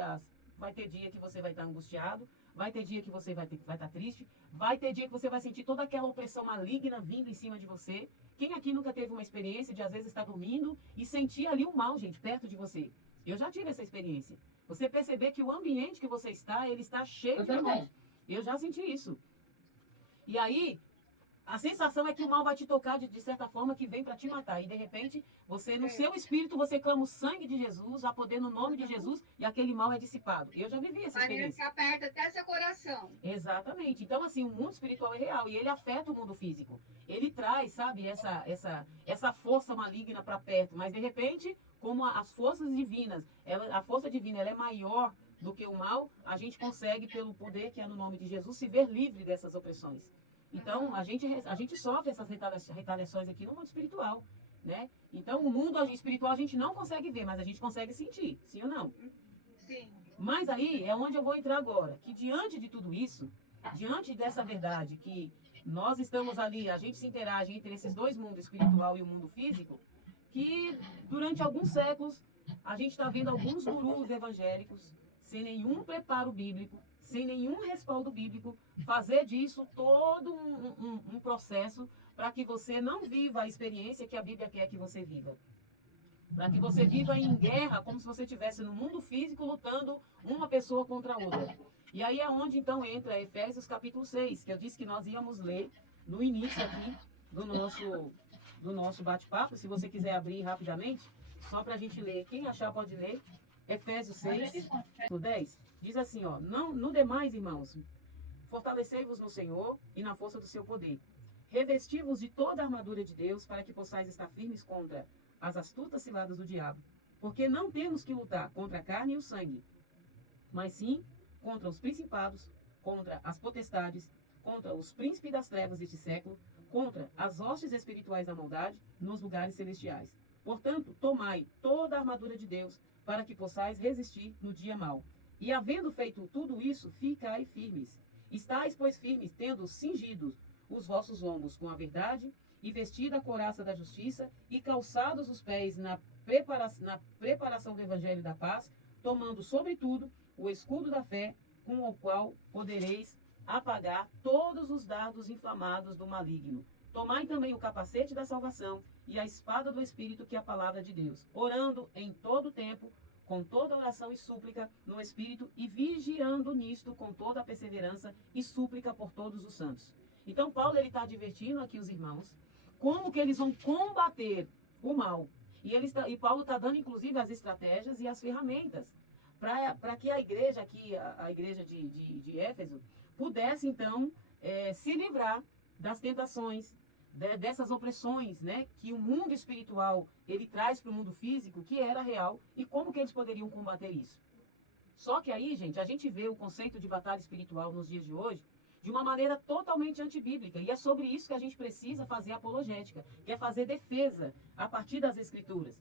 Vai ter dia que você vai estar angustiado, vai ter dia que você vai estar triste, vai ter dia que você vai sentir toda aquela opressão maligna vindo em cima de você. Quem aqui nunca teve uma experiência de às vezes estar dormindo e sentir ali o mal, gente, perto de você? Eu já tive essa experiência. Você perceber que o ambiente que você está, ele está cheio de demônios. Eu já senti isso. E aí, a sensação é que o mal vai te tocar de certa forma que vem para te matar. E de repente, você, no seu espírito, você clama o sangue de Jesus, a poder no nome de Jesus, e aquele mal é dissipado. Eu já vivi essa Parece que experiência. aperta até seu coração. Exatamente. Então, assim, o mundo espiritual é real e ele afeta o mundo físico. Ele traz, sabe, essa força maligna para perto. Mas, de repente, como as forças divinas, a força divina ela é maior do que o mal, a gente consegue, pelo poder que há no nome de Jesus, se ver livre dessas opressões. Então, a gente sofre essas retaliações aqui no mundo espiritual, né? Então, o mundo espiritual a gente não consegue ver, mas a gente consegue sentir, sim ou não? Sim. Mas aí é onde eu vou entrar agora, que diante de tudo isso, diante dessa verdade que nós estamos ali, a gente se interage entre esses dois mundos, espiritual e o mundo físico, que durante alguns séculos a gente está vendo alguns gurus evangélicos, sem nenhum preparo bíblico, sem nenhum respaldo bíblico, fazer disso todo um processo para que você não viva a experiência que a Bíblia quer que você viva. Para que você viva em guerra, como se você estivesse no mundo físico lutando uma pessoa contra a outra. E aí é onde então entra Efésios capítulo 6, que eu disse que nós íamos ler no início aqui do nosso bate-papo. Se você quiser abrir rapidamente, só para a gente ler. Quem achar pode ler. Efésios 6, 10. Diz assim, ó, não, no demais, irmãos, fortalecei-vos no Senhor e na força do seu poder. Revesti-vos de toda a armadura de Deus para que possais estar firmes contra as astutas ciladas do diabo. Porque não temos que lutar contra a carne e o sangue, mas sim contra os principados, contra as potestades, contra os príncipes das trevas deste século, contra as hostes espirituais da maldade nos lugares celestiais. Portanto, tomai toda a armadura de Deus para que possais resistir no dia mau. E havendo feito tudo isso, ficai firmes. Estais, pois, firmes, tendo cingidos os vossos lombos com a verdade, e vestida a couraça da justiça, e calçados os pés na preparação do evangelho da paz, tomando, sobretudo, o escudo da fé, com o qual podereis apagar todos os dardos inflamados do maligno. Tomai também o capacete da salvação e a espada do Espírito, que é a palavra de Deus, orando em todo tempo, com toda oração e súplica no Espírito, e vigiando nisto com toda a perseverança e súplica por todos os santos. Então, Paulo está advertindo aqui os irmãos como que eles vão combater o mal. E Paulo está dando, inclusive, as estratégias e as ferramentas para que a igreja aqui, a igreja de Éfeso, pudesse, então, se livrar das tentações, dessas opressões, né, que o mundo espiritual ele traz para o mundo físico, que era real, e como que eles poderiam combater isso. Só que aí, gente, a gente vê o conceito de batalha espiritual nos dias de hoje de uma maneira totalmente antibíblica. E é sobre isso que a gente precisa fazer apologética, que é fazer defesa a partir das escrituras.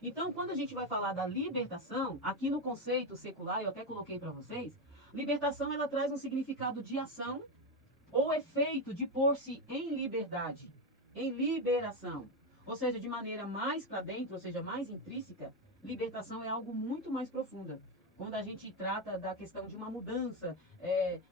Então, quando a gente vai falar da libertação, aqui no conceito secular, eu até coloquei para vocês, libertação ela traz um significado de ação ou efeito de pôr-se em liberdade, em liberação. Ou seja, de maneira mais para dentro, ou seja, mais intrínseca, libertação é algo muito mais profunda. Quando a gente trata da questão de uma mudança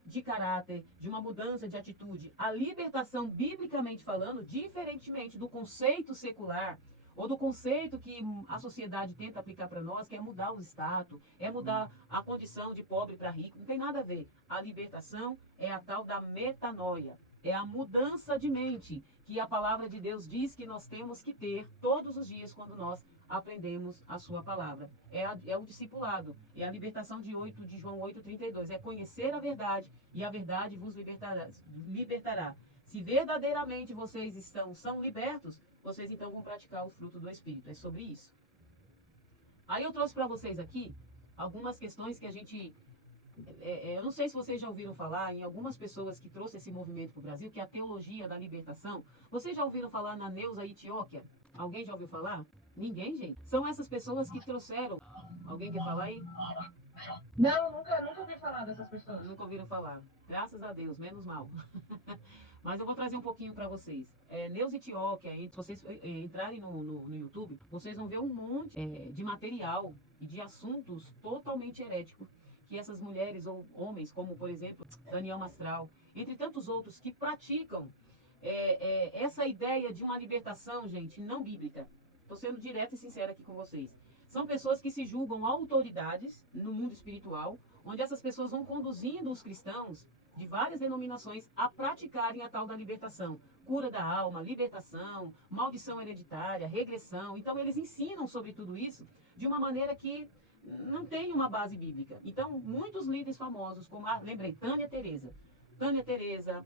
de caráter, de uma mudança de atitude, a libertação, biblicamente falando, diferentemente do conceito secular, ou do conceito que a sociedade tenta aplicar para nós, que é mudar o status, é mudar a condição de pobre para rico, não tem nada a ver. A libertação é a tal da metanoia, é a mudança de mente que a palavra de Deus diz que nós temos que ter todos os dias quando nós aprendemos a sua palavra. É o discipulado, é a libertação de João 8,32. É conhecer a verdade e a verdade vos libertará. Se verdadeiramente vocês são libertos, vocês então vão praticar o fruto do Espírito. É sobre isso. Aí eu trouxe para vocês aqui algumas questões que a gente... eu não sei se vocês já ouviram falar em algumas pessoas que trouxeram esse movimento para o Brasil, que é a teologia da libertação. Vocês já ouviram falar na Neuza Itioquia? Alguém já ouviu falar? Ninguém, gente. São essas pessoas que trouxeram. Alguém quer falar aí? Não, nunca ouvi falar dessas pessoas. Nunca ouviram falar. Graças a Deus, menos mal. Mas eu vou trazer um pouquinho para vocês. Neuza Itioquia, se vocês entrarem no YouTube, vocês vão ver um monte de material e de assuntos totalmente heréticos que essas mulheres ou homens, como por exemplo Daniel Mastral, entre tantos outros, que praticam essa ideia de uma libertação, gente, não bíblica. Estou sendo direta e sincera aqui com vocês. São pessoas que se julgam autoridades no mundo espiritual, onde essas pessoas vão conduzindo os cristãos de várias denominações a praticarem a tal da libertação. Cura da alma, libertação, maldição hereditária, regressão. Então, eles ensinam sobre tudo isso de uma maneira que não tem uma base bíblica. Então, muitos líderes famosos, como, lembrei, Tânia Teresa,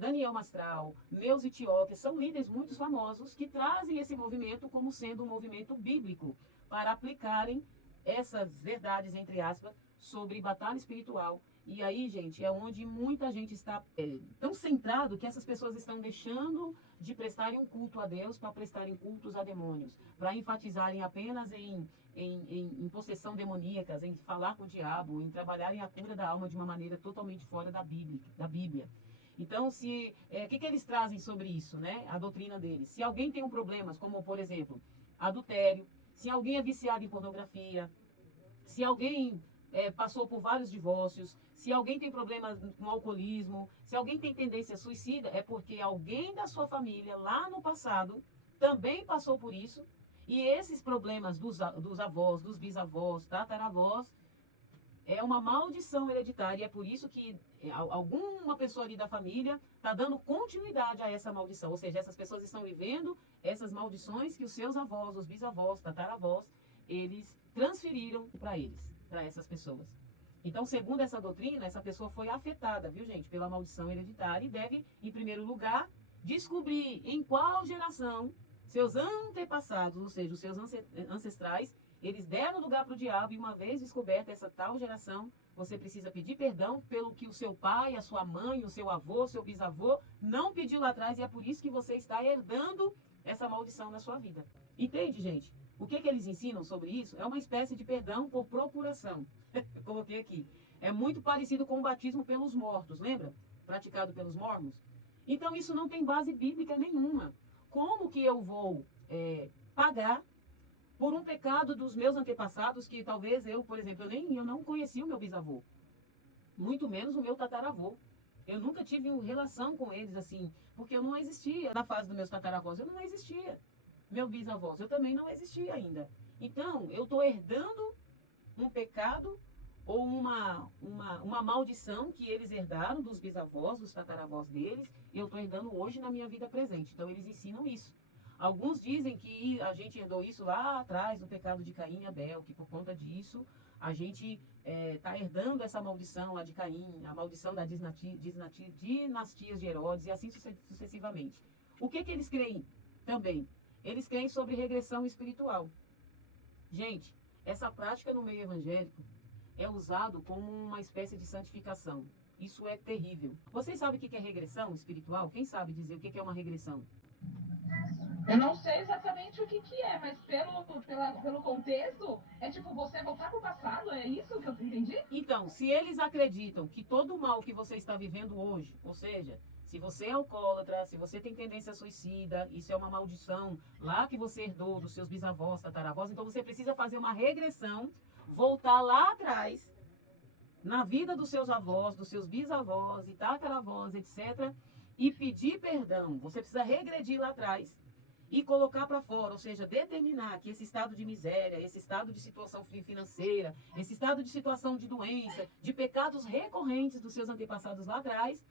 Daniel Mastral, Neuza Itioquia, são líderes muito famosos que trazem esse movimento como sendo um movimento bíblico para aplicarem essas verdades, entre aspas, sobre batalha espiritual E aí, gente, é onde muita gente está tão centrado que essas pessoas estão deixando de prestarem um culto a Deus para prestarem cultos a demônios, para enfatizarem apenas em possessão demoníacas, em falar com o diabo, em trabalharem a cura da alma de uma maneira totalmente fora da Bíblia. Então, que eles trazem sobre isso, né? A doutrina deles. Se alguém tem um problema, como por exemplo, adultério, se alguém é viciado em pornografia, se alguém passou por vários divórcios, se alguém tem problemas com alcoolismo, se alguém tem tendência suicida, é porque alguém da sua família lá no passado também passou por isso. E esses problemas dos avós, dos bisavós, tataravós, é uma maldição hereditária. É por isso que alguma pessoa ali da família está dando continuidade a essa maldição. Ou seja, essas pessoas estão vivendo essas maldições que os seus avós, os bisavós, tataravós, eles transferiram para eles, para essas pessoas. Então, segundo essa doutrina, essa pessoa foi afetada, viu, gente, pela maldição hereditária e deve, em primeiro lugar, descobrir em qual geração seus antepassados, ou seja, os seus ancestrais, eles deram lugar para o diabo e uma vez descoberta essa tal geração, você precisa pedir perdão pelo que o seu pai, a sua mãe, o seu avô, o seu bisavô não pediu lá atrás e é por isso que você está herdando essa maldição na sua vida. Entende, gente? O que eles ensinam sobre isso é uma espécie de perdão por procuração. Eu coloquei aqui. É muito parecido com o batismo pelos mortos, lembra? Praticado pelos mormons. Então isso não tem base bíblica nenhuma. Como que eu vou pagar por um pecado dos meus antepassados que talvez eu, por exemplo, eu não conhecia o meu bisavô, muito menos o meu tataravô. Eu nunca tive relação com eles assim, porque eu não existia na fase dos meus tataravós, eu não existia. Meus bisavós, eu também não existia ainda. Então, eu estou herdando um pecado ou uma maldição que eles herdaram dos bisavós, dos tataravós deles, e eu estou herdando hoje na minha vida presente. Então, eles ensinam isso. Alguns dizem que a gente herdou isso lá atrás, no pecado de Caim e Abel, que por conta disso a gente está herdando essa maldição lá de Caim, a maldição das dinastias de Herodes e assim sucessivamente. O que eles creem também? Eles creem sobre regressão espiritual. Gente, essa prática no meio evangélico é usado como uma espécie de santificação. Isso é terrível. Vocês sabem o que é regressão espiritual? Quem sabe dizer o que é uma regressão? Eu não sei exatamente o que é, mas pelo contexto, é tipo você voltar pro passado, é isso que eu entendi? Então, se eles acreditam que todo o mal que você está vivendo hoje, ou seja, se você é alcoólatra, se você tem tendência suicida, isso é uma maldição lá que você herdou dos seus bisavós, tataravós, então você precisa fazer uma regressão, voltar lá atrás, na vida dos seus avós, dos seus bisavós e tataravós, etc., e pedir perdão. Você precisa regredir lá atrás e colocar para fora, ou seja, determinar que esse estado de miséria, esse estado de situação financeira, esse estado de situação de doença, de pecados recorrentes dos seus antepassados lá atrás,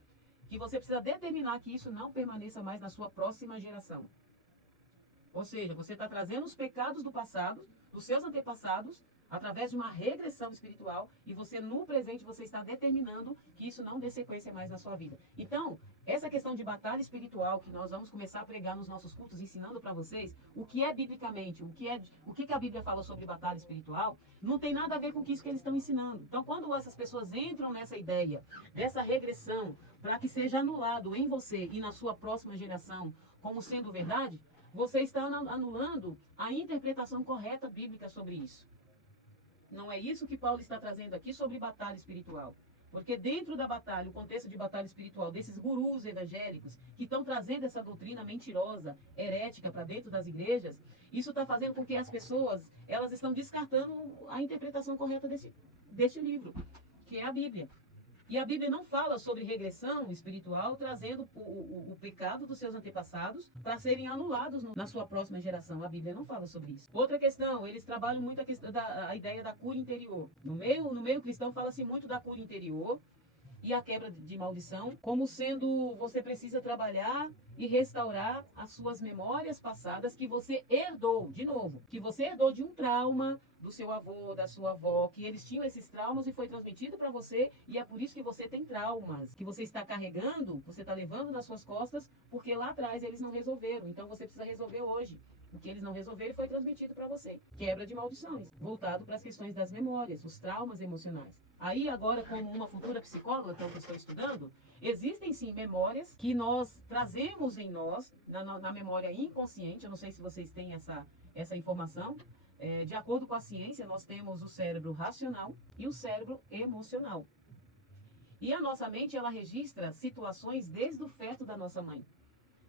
que você precisa determinar que isso não permaneça mais na sua próxima geração. Ou seja, você está trazendo os pecados do passado, dos seus antepassados, através de uma regressão espiritual, e você, no presente, você está determinando que isso não dê sequência mais na sua vida. Então, essa questão de batalha espiritual, que nós vamos começar a pregar nos nossos cultos, ensinando para vocês o que é biblicamente, o que a Bíblia fala sobre batalha espiritual, não tem nada a ver com isso que eles estão ensinando. Então, quando essas pessoas entram nessa ideia, dessa regressão, para que seja anulado em você e na sua próxima geração, como sendo verdade, você está anulando a interpretação correta bíblica sobre isso. Não é isso que Paulo está trazendo aqui sobre batalha espiritual. Porque dentro da batalha, o contexto de batalha espiritual, desses gurus evangélicos que estão trazendo essa doutrina mentirosa, herética para dentro das igrejas, isso está fazendo com que as pessoas, elas estão descartando a interpretação correta deste livro, que é a Bíblia. E a Bíblia não fala sobre regressão espiritual, trazendo o pecado dos seus antepassados para serem anulados na sua próxima geração. A Bíblia não fala sobre isso. Outra questão, eles trabalham muito a ideia da cura interior. No meio cristão fala-se muito da cura interior e a quebra de maldição, como sendo você precisa trabalhar e restaurar as suas memórias passadas que você herdou, de novo, que você herdou de um trauma do seu avô, da sua avó, que eles tinham esses traumas e foi transmitido para você, e é por isso que você tem traumas, que você está carregando, você está levando nas suas costas, porque lá atrás eles não resolveram. Então você precisa resolver hoje. O que eles não resolveram foi transmitido para você. Quebra de maldições, voltado para as questões das memórias, os traumas emocionais. Aí agora, como uma futura psicóloga, que é o que eu estou estudando, existem sim memórias que nós trazemos em nós, na memória inconsciente. Eu não sei se vocês têm essa informação. De acordo com a ciência, nós temos o cérebro racional e o cérebro emocional. E a nossa mente, ela registra situações desde o feto da nossa mãe.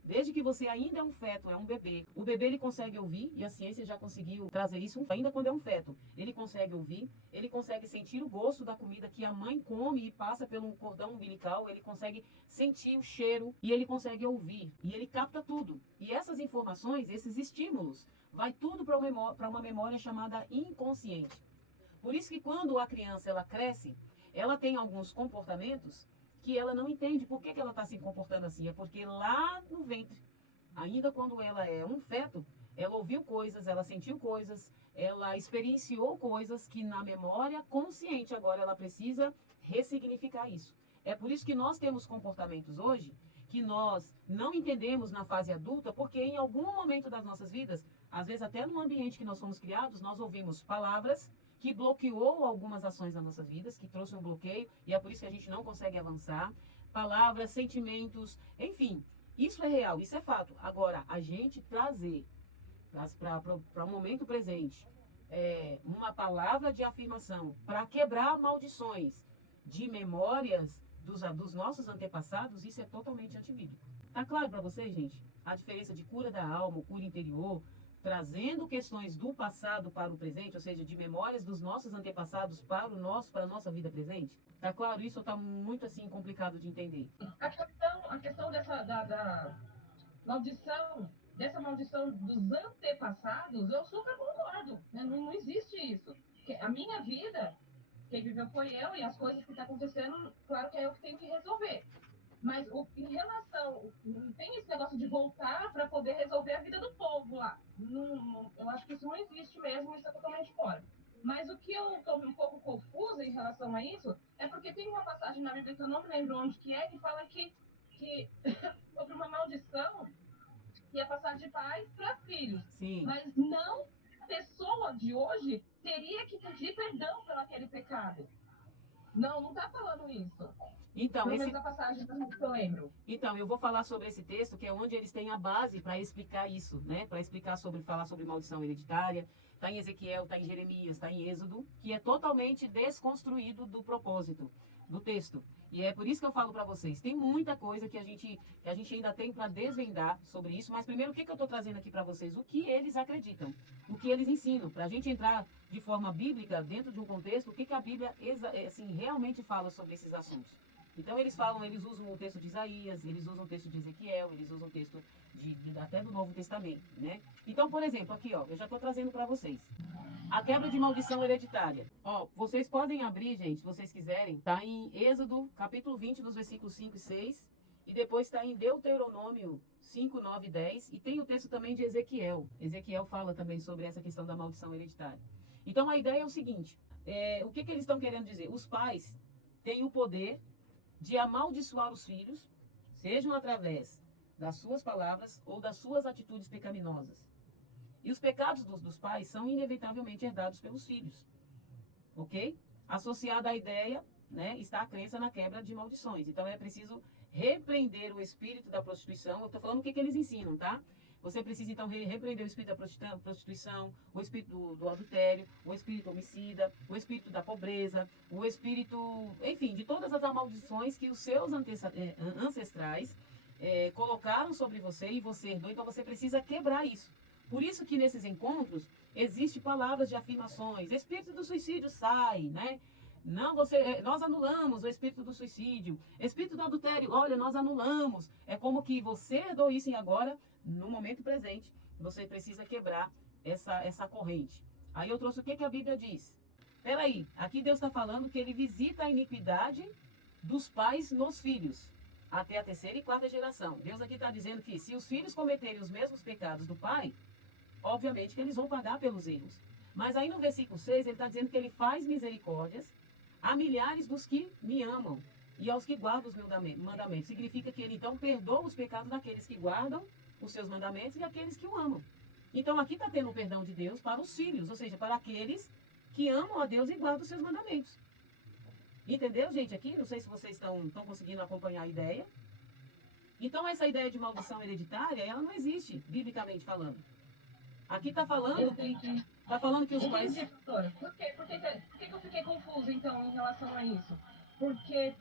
Desde que você ainda é um feto, é um bebê. O bebê ele consegue ouvir, e a ciência já conseguiu trazer isso ainda quando é um feto. Ele consegue ouvir, ele consegue sentir o gosto da comida que a mãe come e passa pelo cordão umbilical, ele consegue sentir o cheiro e ele consegue ouvir. E ele capta tudo. E essas informações, esses estímulos, vai tudo para uma memória chamada inconsciente. Por isso que quando a criança ela cresce, ela tem alguns comportamentos que ela não entende por que ela está se comportando assim. É porque lá no ventre, ainda quando ela é um feto, ela ouviu coisas, ela sentiu coisas, ela experienciou coisas que na memória consciente agora ela precisa ressignificar isso. É por isso que nós temos comportamentos hoje que nós não entendemos na fase adulta, porque em algum momento das nossas vidas, às vezes até no ambiente que nós fomos criados, nós ouvimos palavras que bloqueou algumas ações das nossas vidas, que trouxe um bloqueio, e é por isso que a gente não consegue avançar. Palavras, sentimentos, enfim, isso é real, isso é fato. Agora, a gente trazer para o momento presente uma palavra de afirmação para quebrar maldições de memórias dos nossos antepassados, isso é totalmente antibíblico. Tá claro para vocês, gente? A diferença de cura da alma, cura interior, trazendo questões do passado para o presente, ou seja, de memórias dos nossos antepassados para a nossa vida presente? Tá claro isso ou tá muito assim complicado de entender? A questão da maldição, dessa maldição dos antepassados, eu super concordo. Né? Não existe isso. Porque a minha vida, quem viveu foi eu, e as coisas que estão acontecendo, claro que é eu que tenho que resolver. Mas em relação, não tem esse negócio de voltar para poder resolver a vida do povo lá. Eu acho que isso não existe mesmo, isso é totalmente fora. Mas o que eu estou um pouco confusa em relação a isso é porque tem uma passagem na Bíblia que eu não me lembro onde que é, que fala que sobre uma maldição que ia passar de pais para filhos. Sim. Mas não a pessoa de hoje teria que pedir perdão pelo aquele pecado. Não está falando isso. Então, pelo menos a passagem que eu lembro. Então, eu vou falar sobre esse texto, que é onde eles têm a base para explicar isso, né? Para explicar falar sobre maldição hereditária. Está em Ezequiel, está em Jeremias, está em Êxodo, que é totalmente desconstruído do propósito do texto. E é por isso que eu falo para vocês, tem muita coisa que a gente ainda tem para desvendar sobre isso, mas primeiro o que eu estou trazendo aqui para vocês? O que eles acreditam, o que eles ensinam, para a gente entrar de forma bíblica dentro de um contexto, o que a Bíblia assim, realmente fala sobre esses assuntos. Então eles usam o texto de Isaías, eles usam o texto de Ezequiel, eles usam o texto até do Novo Testamento, né? Então, por exemplo, aqui, ó, eu já estou trazendo para vocês. A quebra de maldição hereditária. Ó, vocês podem abrir, gente, se vocês quiserem. Tá em Êxodo, capítulo 20, dos versículos 5 e 6. E depois está em Deuteronômio 5, 9 e 10. E tem o texto também de Ezequiel. Ezequiel fala também sobre essa questão da maldição hereditária. Então, a ideia é o seguinte. O que eles estão querendo dizer? Os pais têm o poder de amaldiçoar os filhos, sejam através das suas palavras ou das suas atitudes pecaminosas. E os pecados dos pais são inevitavelmente herdados pelos filhos, ok? Associada à ideia, né, está a crença na quebra de maldições. Então é preciso repreender o espírito da prostituição. Eu estou falando o que eles ensinam, tá? Você precisa, então, repreender o espírito da prostituição, o espírito do adultério, o espírito homicida, o espírito da pobreza, o espírito, enfim, de todas as maldições que os seus ancestrais colocaram sobre você e você herdou. Então, você precisa quebrar isso. Por isso que nesses encontros existem palavras de afirmações. Espírito do suicídio sai, né? Não, nós anulamos o espírito do suicídio. Espírito do adultério, olha, nós anulamos. É como que você herdou isso e agora, no momento presente, você precisa quebrar essa corrente. Aí eu trouxe o que a Bíblia diz. Peraí, aqui Deus está falando que ele visita a iniquidade dos pais nos filhos. até a terceira e quarta geração. Deus aqui está dizendo que se os filhos cometerem os mesmos pecados do pai, obviamente que eles vão pagar pelos erros. Mas aí no versículo 6, ele está dizendo que ele faz misericórdias a milhares dos que me amam e aos que guardam os meus mandamentos. Significa que ele então perdoa os pecados daqueles que guardam os seus mandamentos e aqueles que o amam. Então aqui está tendo o perdão de Deus para os filhos, ou seja, para aqueles que amam a Deus e guardam os seus mandamentos. Entendeu, gente? Aqui, não sei se vocês estão conseguindo acompanhar a ideia. Então, essa ideia de maldição hereditária, ela não existe, biblicamente falando. Aqui Entendi. tá falando que os pais. Entendi, pastora. Por que eu fiquei confusa, então, em relação a isso? Porque,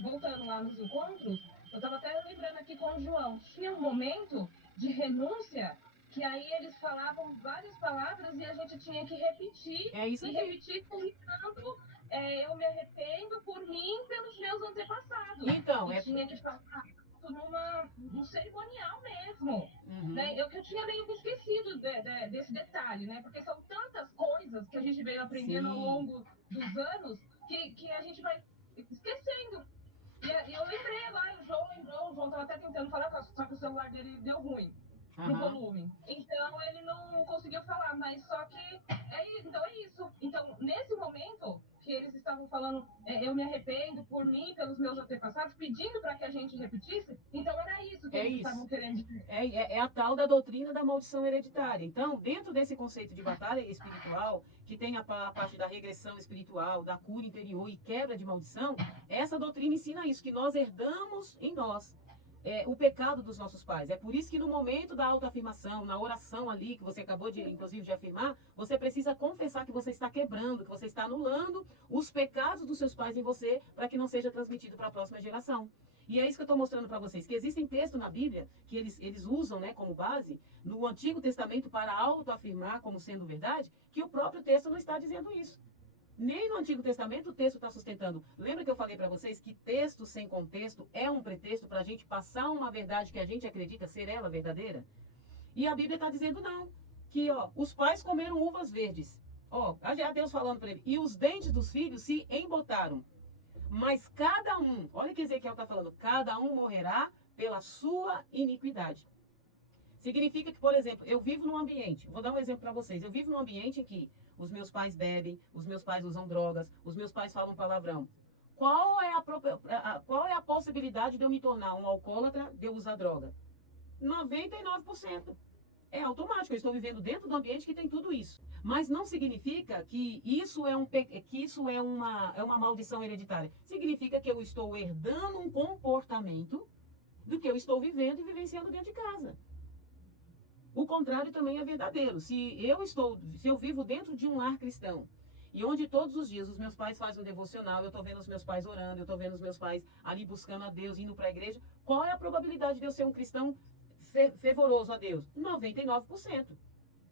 voltando lá nos encontros, eu estava até lembrando aqui com o João, tinha um momento de renúncia que aí eles falavam várias palavras e a gente tinha que repetir É isso e aqui. repetir comentando, eu me arrependo por mim e pelos meus antepassados. Então, E é. tinha que falar num cerimonial mesmo. Uhum. Né? Eu tinha meio que esquecido desse detalhe, né? Porque são tantas coisas que a gente veio aprendendo ao Sim. longo dos anos que a gente vai esquecendo. E eu lembrei lá, e o João lembrou, o João estava até tentando falar, só que o celular dele deu ruim pro Aham. volume. Então ele não conseguiu falar, mas só que então é isso. Então, nesse momento que eles estavam falando, eu me arrependo por mim, pelos meus antepassados, pedindo para que a gente repetisse, então era isso que É eles isso. estavam querendo dizer. É a tal da doutrina da maldição hereditária. Então, dentro desse conceito de batalha espiritual, que tem a parte da regressão espiritual, da cura interior e quebra de maldição, essa doutrina ensina isso, que nós herdamos em nós o pecado dos nossos pais. É por isso que no momento da autoafirmação, na oração ali, que você acabou de, inclusive, de afirmar, você precisa confessar que você está quebrando, que você está anulando os pecados dos seus pais em você, para que não seja transmitido para a próxima geração. E é isso que eu estou mostrando para vocês, que existem textos na Bíblia que eles usam como base no Antigo Testamento para autoafirmar como sendo verdade, que o próprio texto não está dizendo isso. Nem no Antigo Testamento o texto está sustentando. Lembra que eu falei para vocês que texto sem contexto é um pretexto para a gente passar uma verdade que a gente acredita ser ela verdadeira? E a Bíblia está dizendo não. Que os pais comeram uvas verdes. Já Deus falando para ele. E os dentes dos filhos se embotaram. Mas cada um, olha o que Ezequiel está falando, cada um morrerá pela sua iniquidade. Significa que, por exemplo, eu vivo num ambiente, vou dar um exemplo para vocês, eu vivo num ambiente em que os meus pais bebem, os meus pais usam drogas, os meus pais falam palavrão. Qual é a possibilidade de eu me tornar um alcoólatra, de eu usar droga? 99%. É automático, eu estou vivendo dentro do ambiente que tem tudo isso. Mas não significa que isso é uma maldição hereditária. Significa que eu estou herdando um comportamento do que eu estou vivendo e vivenciando dentro de casa. O contrário também é verdadeiro. Se eu vivo dentro de um lar cristão, e onde todos os dias os meus pais fazem um devocional, eu estou vendo os meus pais orando, eu estou vendo os meus pais ali buscando a Deus, indo para a igreja, qual é a probabilidade de eu ser um cristão fervoroso a Deus? 99%.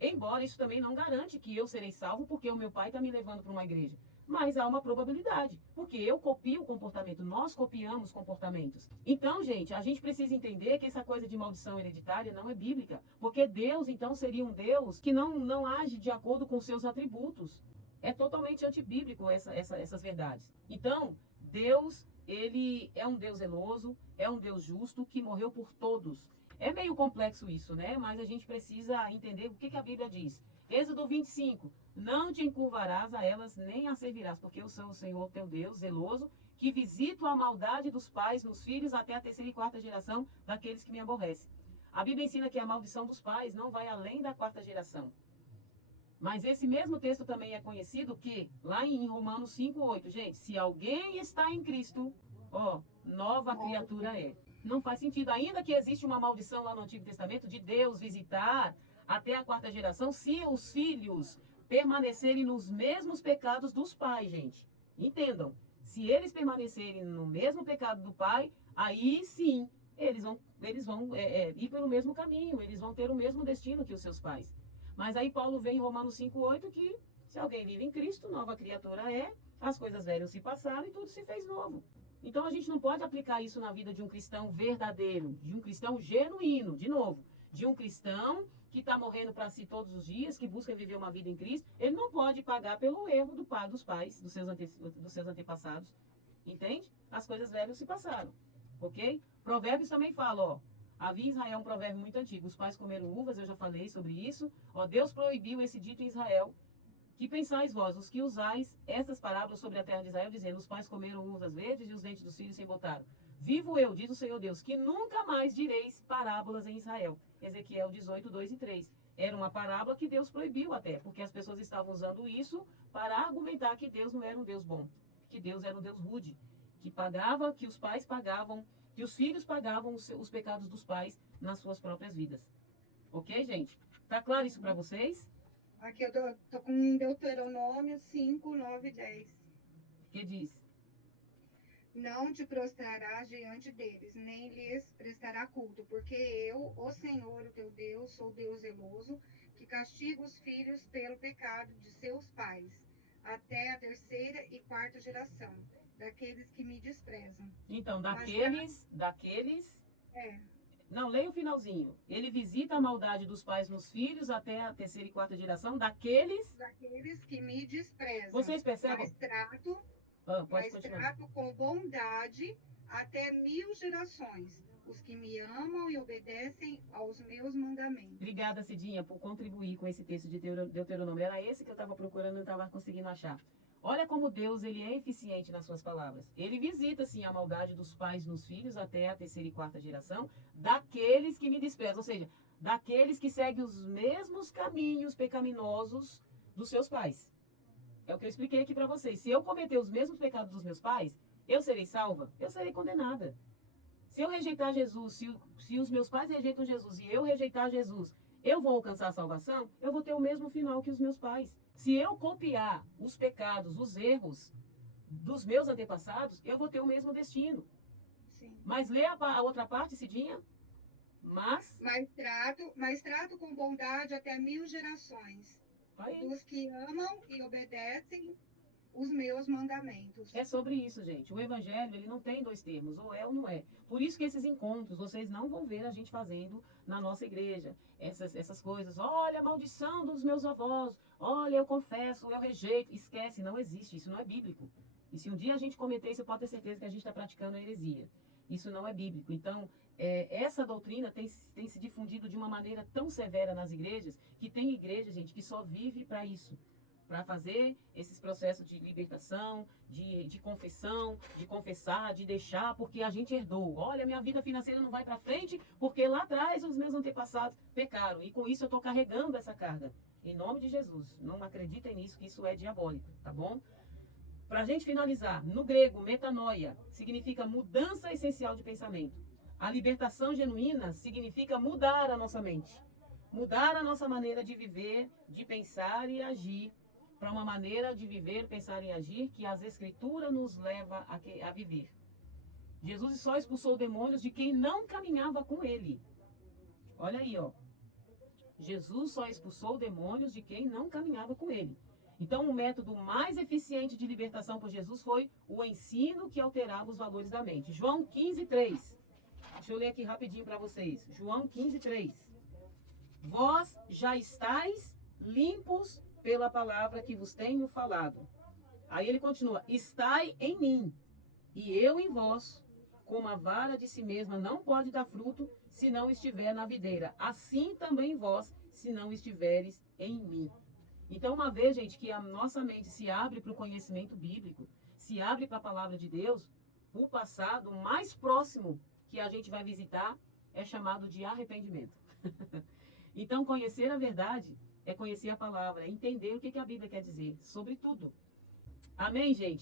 Embora isso também não garante que eu serei salvo porque o meu pai está me levando para uma igreja. Mas há uma probabilidade, porque eu copio o comportamento, nós copiamos comportamentos. Então, gente, a gente precisa entender que essa coisa de maldição hereditária não é bíblica, porque Deus, então, seria um Deus que não age de acordo com seus atributos. É totalmente antibíblico essas verdades. Então, Deus, ele é um Deus zeloso, é um Deus justo que morreu por todos. É meio complexo isso, né? Mas a gente precisa entender o que a Bíblia diz. Êxodo 25. Não te encurvarás a elas nem a servirás, porque eu sou o Senhor teu Deus, zeloso, que visito a maldade dos pais nos filhos até a terceira e quarta geração daqueles que me aborrecem. A Bíblia ensina que a maldição dos pais não vai além da quarta geração. Mas esse mesmo texto também é conhecido que, lá em Romanos 5:8, gente, se alguém está em Cristo, nova criatura é. Não faz sentido, ainda que existe uma maldição lá no Antigo Testamento de Deus visitar até a quarta geração, se os filhos permanecerem nos mesmos pecados dos pais, gente. Entendam, se eles permanecerem no mesmo pecado do pai, aí sim, eles vão ir pelo mesmo caminho, eles vão ter o mesmo destino que os seus pais. Mas aí Paulo vem em Romanos 5:8 que se alguém vive em Cristo, nova criatura é, as coisas velhas se passaram e tudo se fez novo. Então a gente não pode aplicar isso na vida de um cristão verdadeiro, de um cristão genuíno, de novo, de um cristão que está morrendo para si todos os dias, que busca viver uma vida em Cristo. Ele não pode pagar pelo erro do pai, dos pais, dos seus antepassados. Entende? As coisas velhas se passaram. ok? Provérbios também fala, ó, havia em Israel um provérbio muito antigo, os pais comeram uvas, eu já falei sobre isso, ó, Deus proibiu esse dito em Israel, que pensais vós, os que usais estas parábolas sobre a terra de Israel, dizendo, os pais comeram uvas verdes e os dentes dos filhos se embotaram. Vivo eu, diz o Senhor Deus, que nunca mais direis parábolas em Israel. Ezequiel 18, 2 e 3. Era uma parábola que Deus proibiu até, porque as pessoas estavam usando isso para argumentar que Deus não era um Deus bom, que Deus era um Deus rude, que pagava, que os pais pagavam, que os filhos pagavam os pecados dos pais nas suas próprias vidas. Ok, gente? Tá claro isso para vocês? Aqui eu tô com Deuteronômio 5, 9 e 10. Que diz? Não te prostrarás diante deles, nem lhes prestará culto, porque eu, o Senhor, o teu Deus, sou Deus zeloso, que castigo os filhos pelo pecado de seus pais, até a terceira e quarta geração, daqueles que me desprezam. Então, Mas daqueles. é, Não, leia o finalzinho. Ele visita a maldade dos pais nos filhos até a terceira e quarta geração daqueles. daqueles que me desprezam, Vocês percebem? Pode mas continuar. trato com bondade até 1000 gerações, os que me amam e obedecem aos meus mandamentos. Obrigada, Cidinha, por contribuir com esse texto de Deuteronômio. Era esse que eu estava procurando e não estava conseguindo achar. Olha como Deus ele é eficiente nas suas palavras. Ele visita, sim, a maldade dos pais nos filhos até a terceira e quarta geração, daqueles que me desprezam. Ou seja, daqueles que seguem os mesmos caminhos pecaminosos dos seus pais. É o que eu expliquei aqui para vocês. Se eu cometer os mesmos pecados dos meus pais, eu serei salva? Eu serei condenada. Se eu rejeitar Jesus, se os meus pais rejeitam Jesus e eu rejeitar Jesus, eu vou alcançar a salvação? Eu vou ter o mesmo final que os meus pais. Se eu copiar os pecados, os erros dos meus antepassados, eu vou ter o mesmo destino. Sim. Mas lê a outra parte, Cidinha. Mas, Mas trato com bondade até 1000 gerações, aí, dos que amam e obedecem os meus mandamentos. é sobre isso, gente. O evangelho, ele não tem dois termos, ou é ou não é. Por isso que esses encontros, vocês não vão ver a gente fazendo na nossa igreja. Essas coisas, olha a maldição dos meus avós, olha, eu confesso, eu rejeito. Esquece, não existe, isso não é bíblico. E se um dia a gente cometer isso, pode ter certeza que a gente está praticando a heresia. Isso não é bíblico. Então, essa doutrina tem se difundido de uma maneira tão severa nas igrejas, que tem igreja, gente, que só vive para isso, para fazer esses processos de libertação, de confessão, de confessar, de deixar, porque a gente herdou. Olha, minha vida financeira não vai para frente, porque lá atrás os meus antepassados pecaram. E com isso eu estou carregando essa carga. Em nome de Jesus. Não acreditem nisso, que isso é diabólico, tá bom? Para a gente finalizar, no grego, metanoia significa mudança essencial de pensamento. A libertação genuína significa mudar a nossa mente. Mudar a nossa maneira de viver, de pensar e agir para uma maneira de viver, pensar e agir que as Escrituras nos leva a viver. Jesus só expulsou demônios de quem não caminhava com ele. Olha aí, ó. Jesus só expulsou demônios de quem não caminhava com ele. Então, o método mais eficiente de libertação por Jesus foi o ensino que alterava os valores da mente. João 15:3. Deixa eu ler aqui rapidinho para vocês. João 15:3. Vós já estáis limpos pela palavra que vos tenho falado. Aí ele continua: estai em mim, e eu em vós. Como a vara de si mesma não pode dar fruto se não estiver na videira, assim também vós, se não estiveres em mim. Então, uma vez, gente, que a nossa mente se abre para o conhecimento bíblico, se abre para a palavra de Deus, o passado mais próximo que a gente vai visitar é chamado de arrependimento. Então, conhecer a verdade é conhecer a palavra, é entender o que a Bíblia quer dizer sobre tudo. Amém, gente?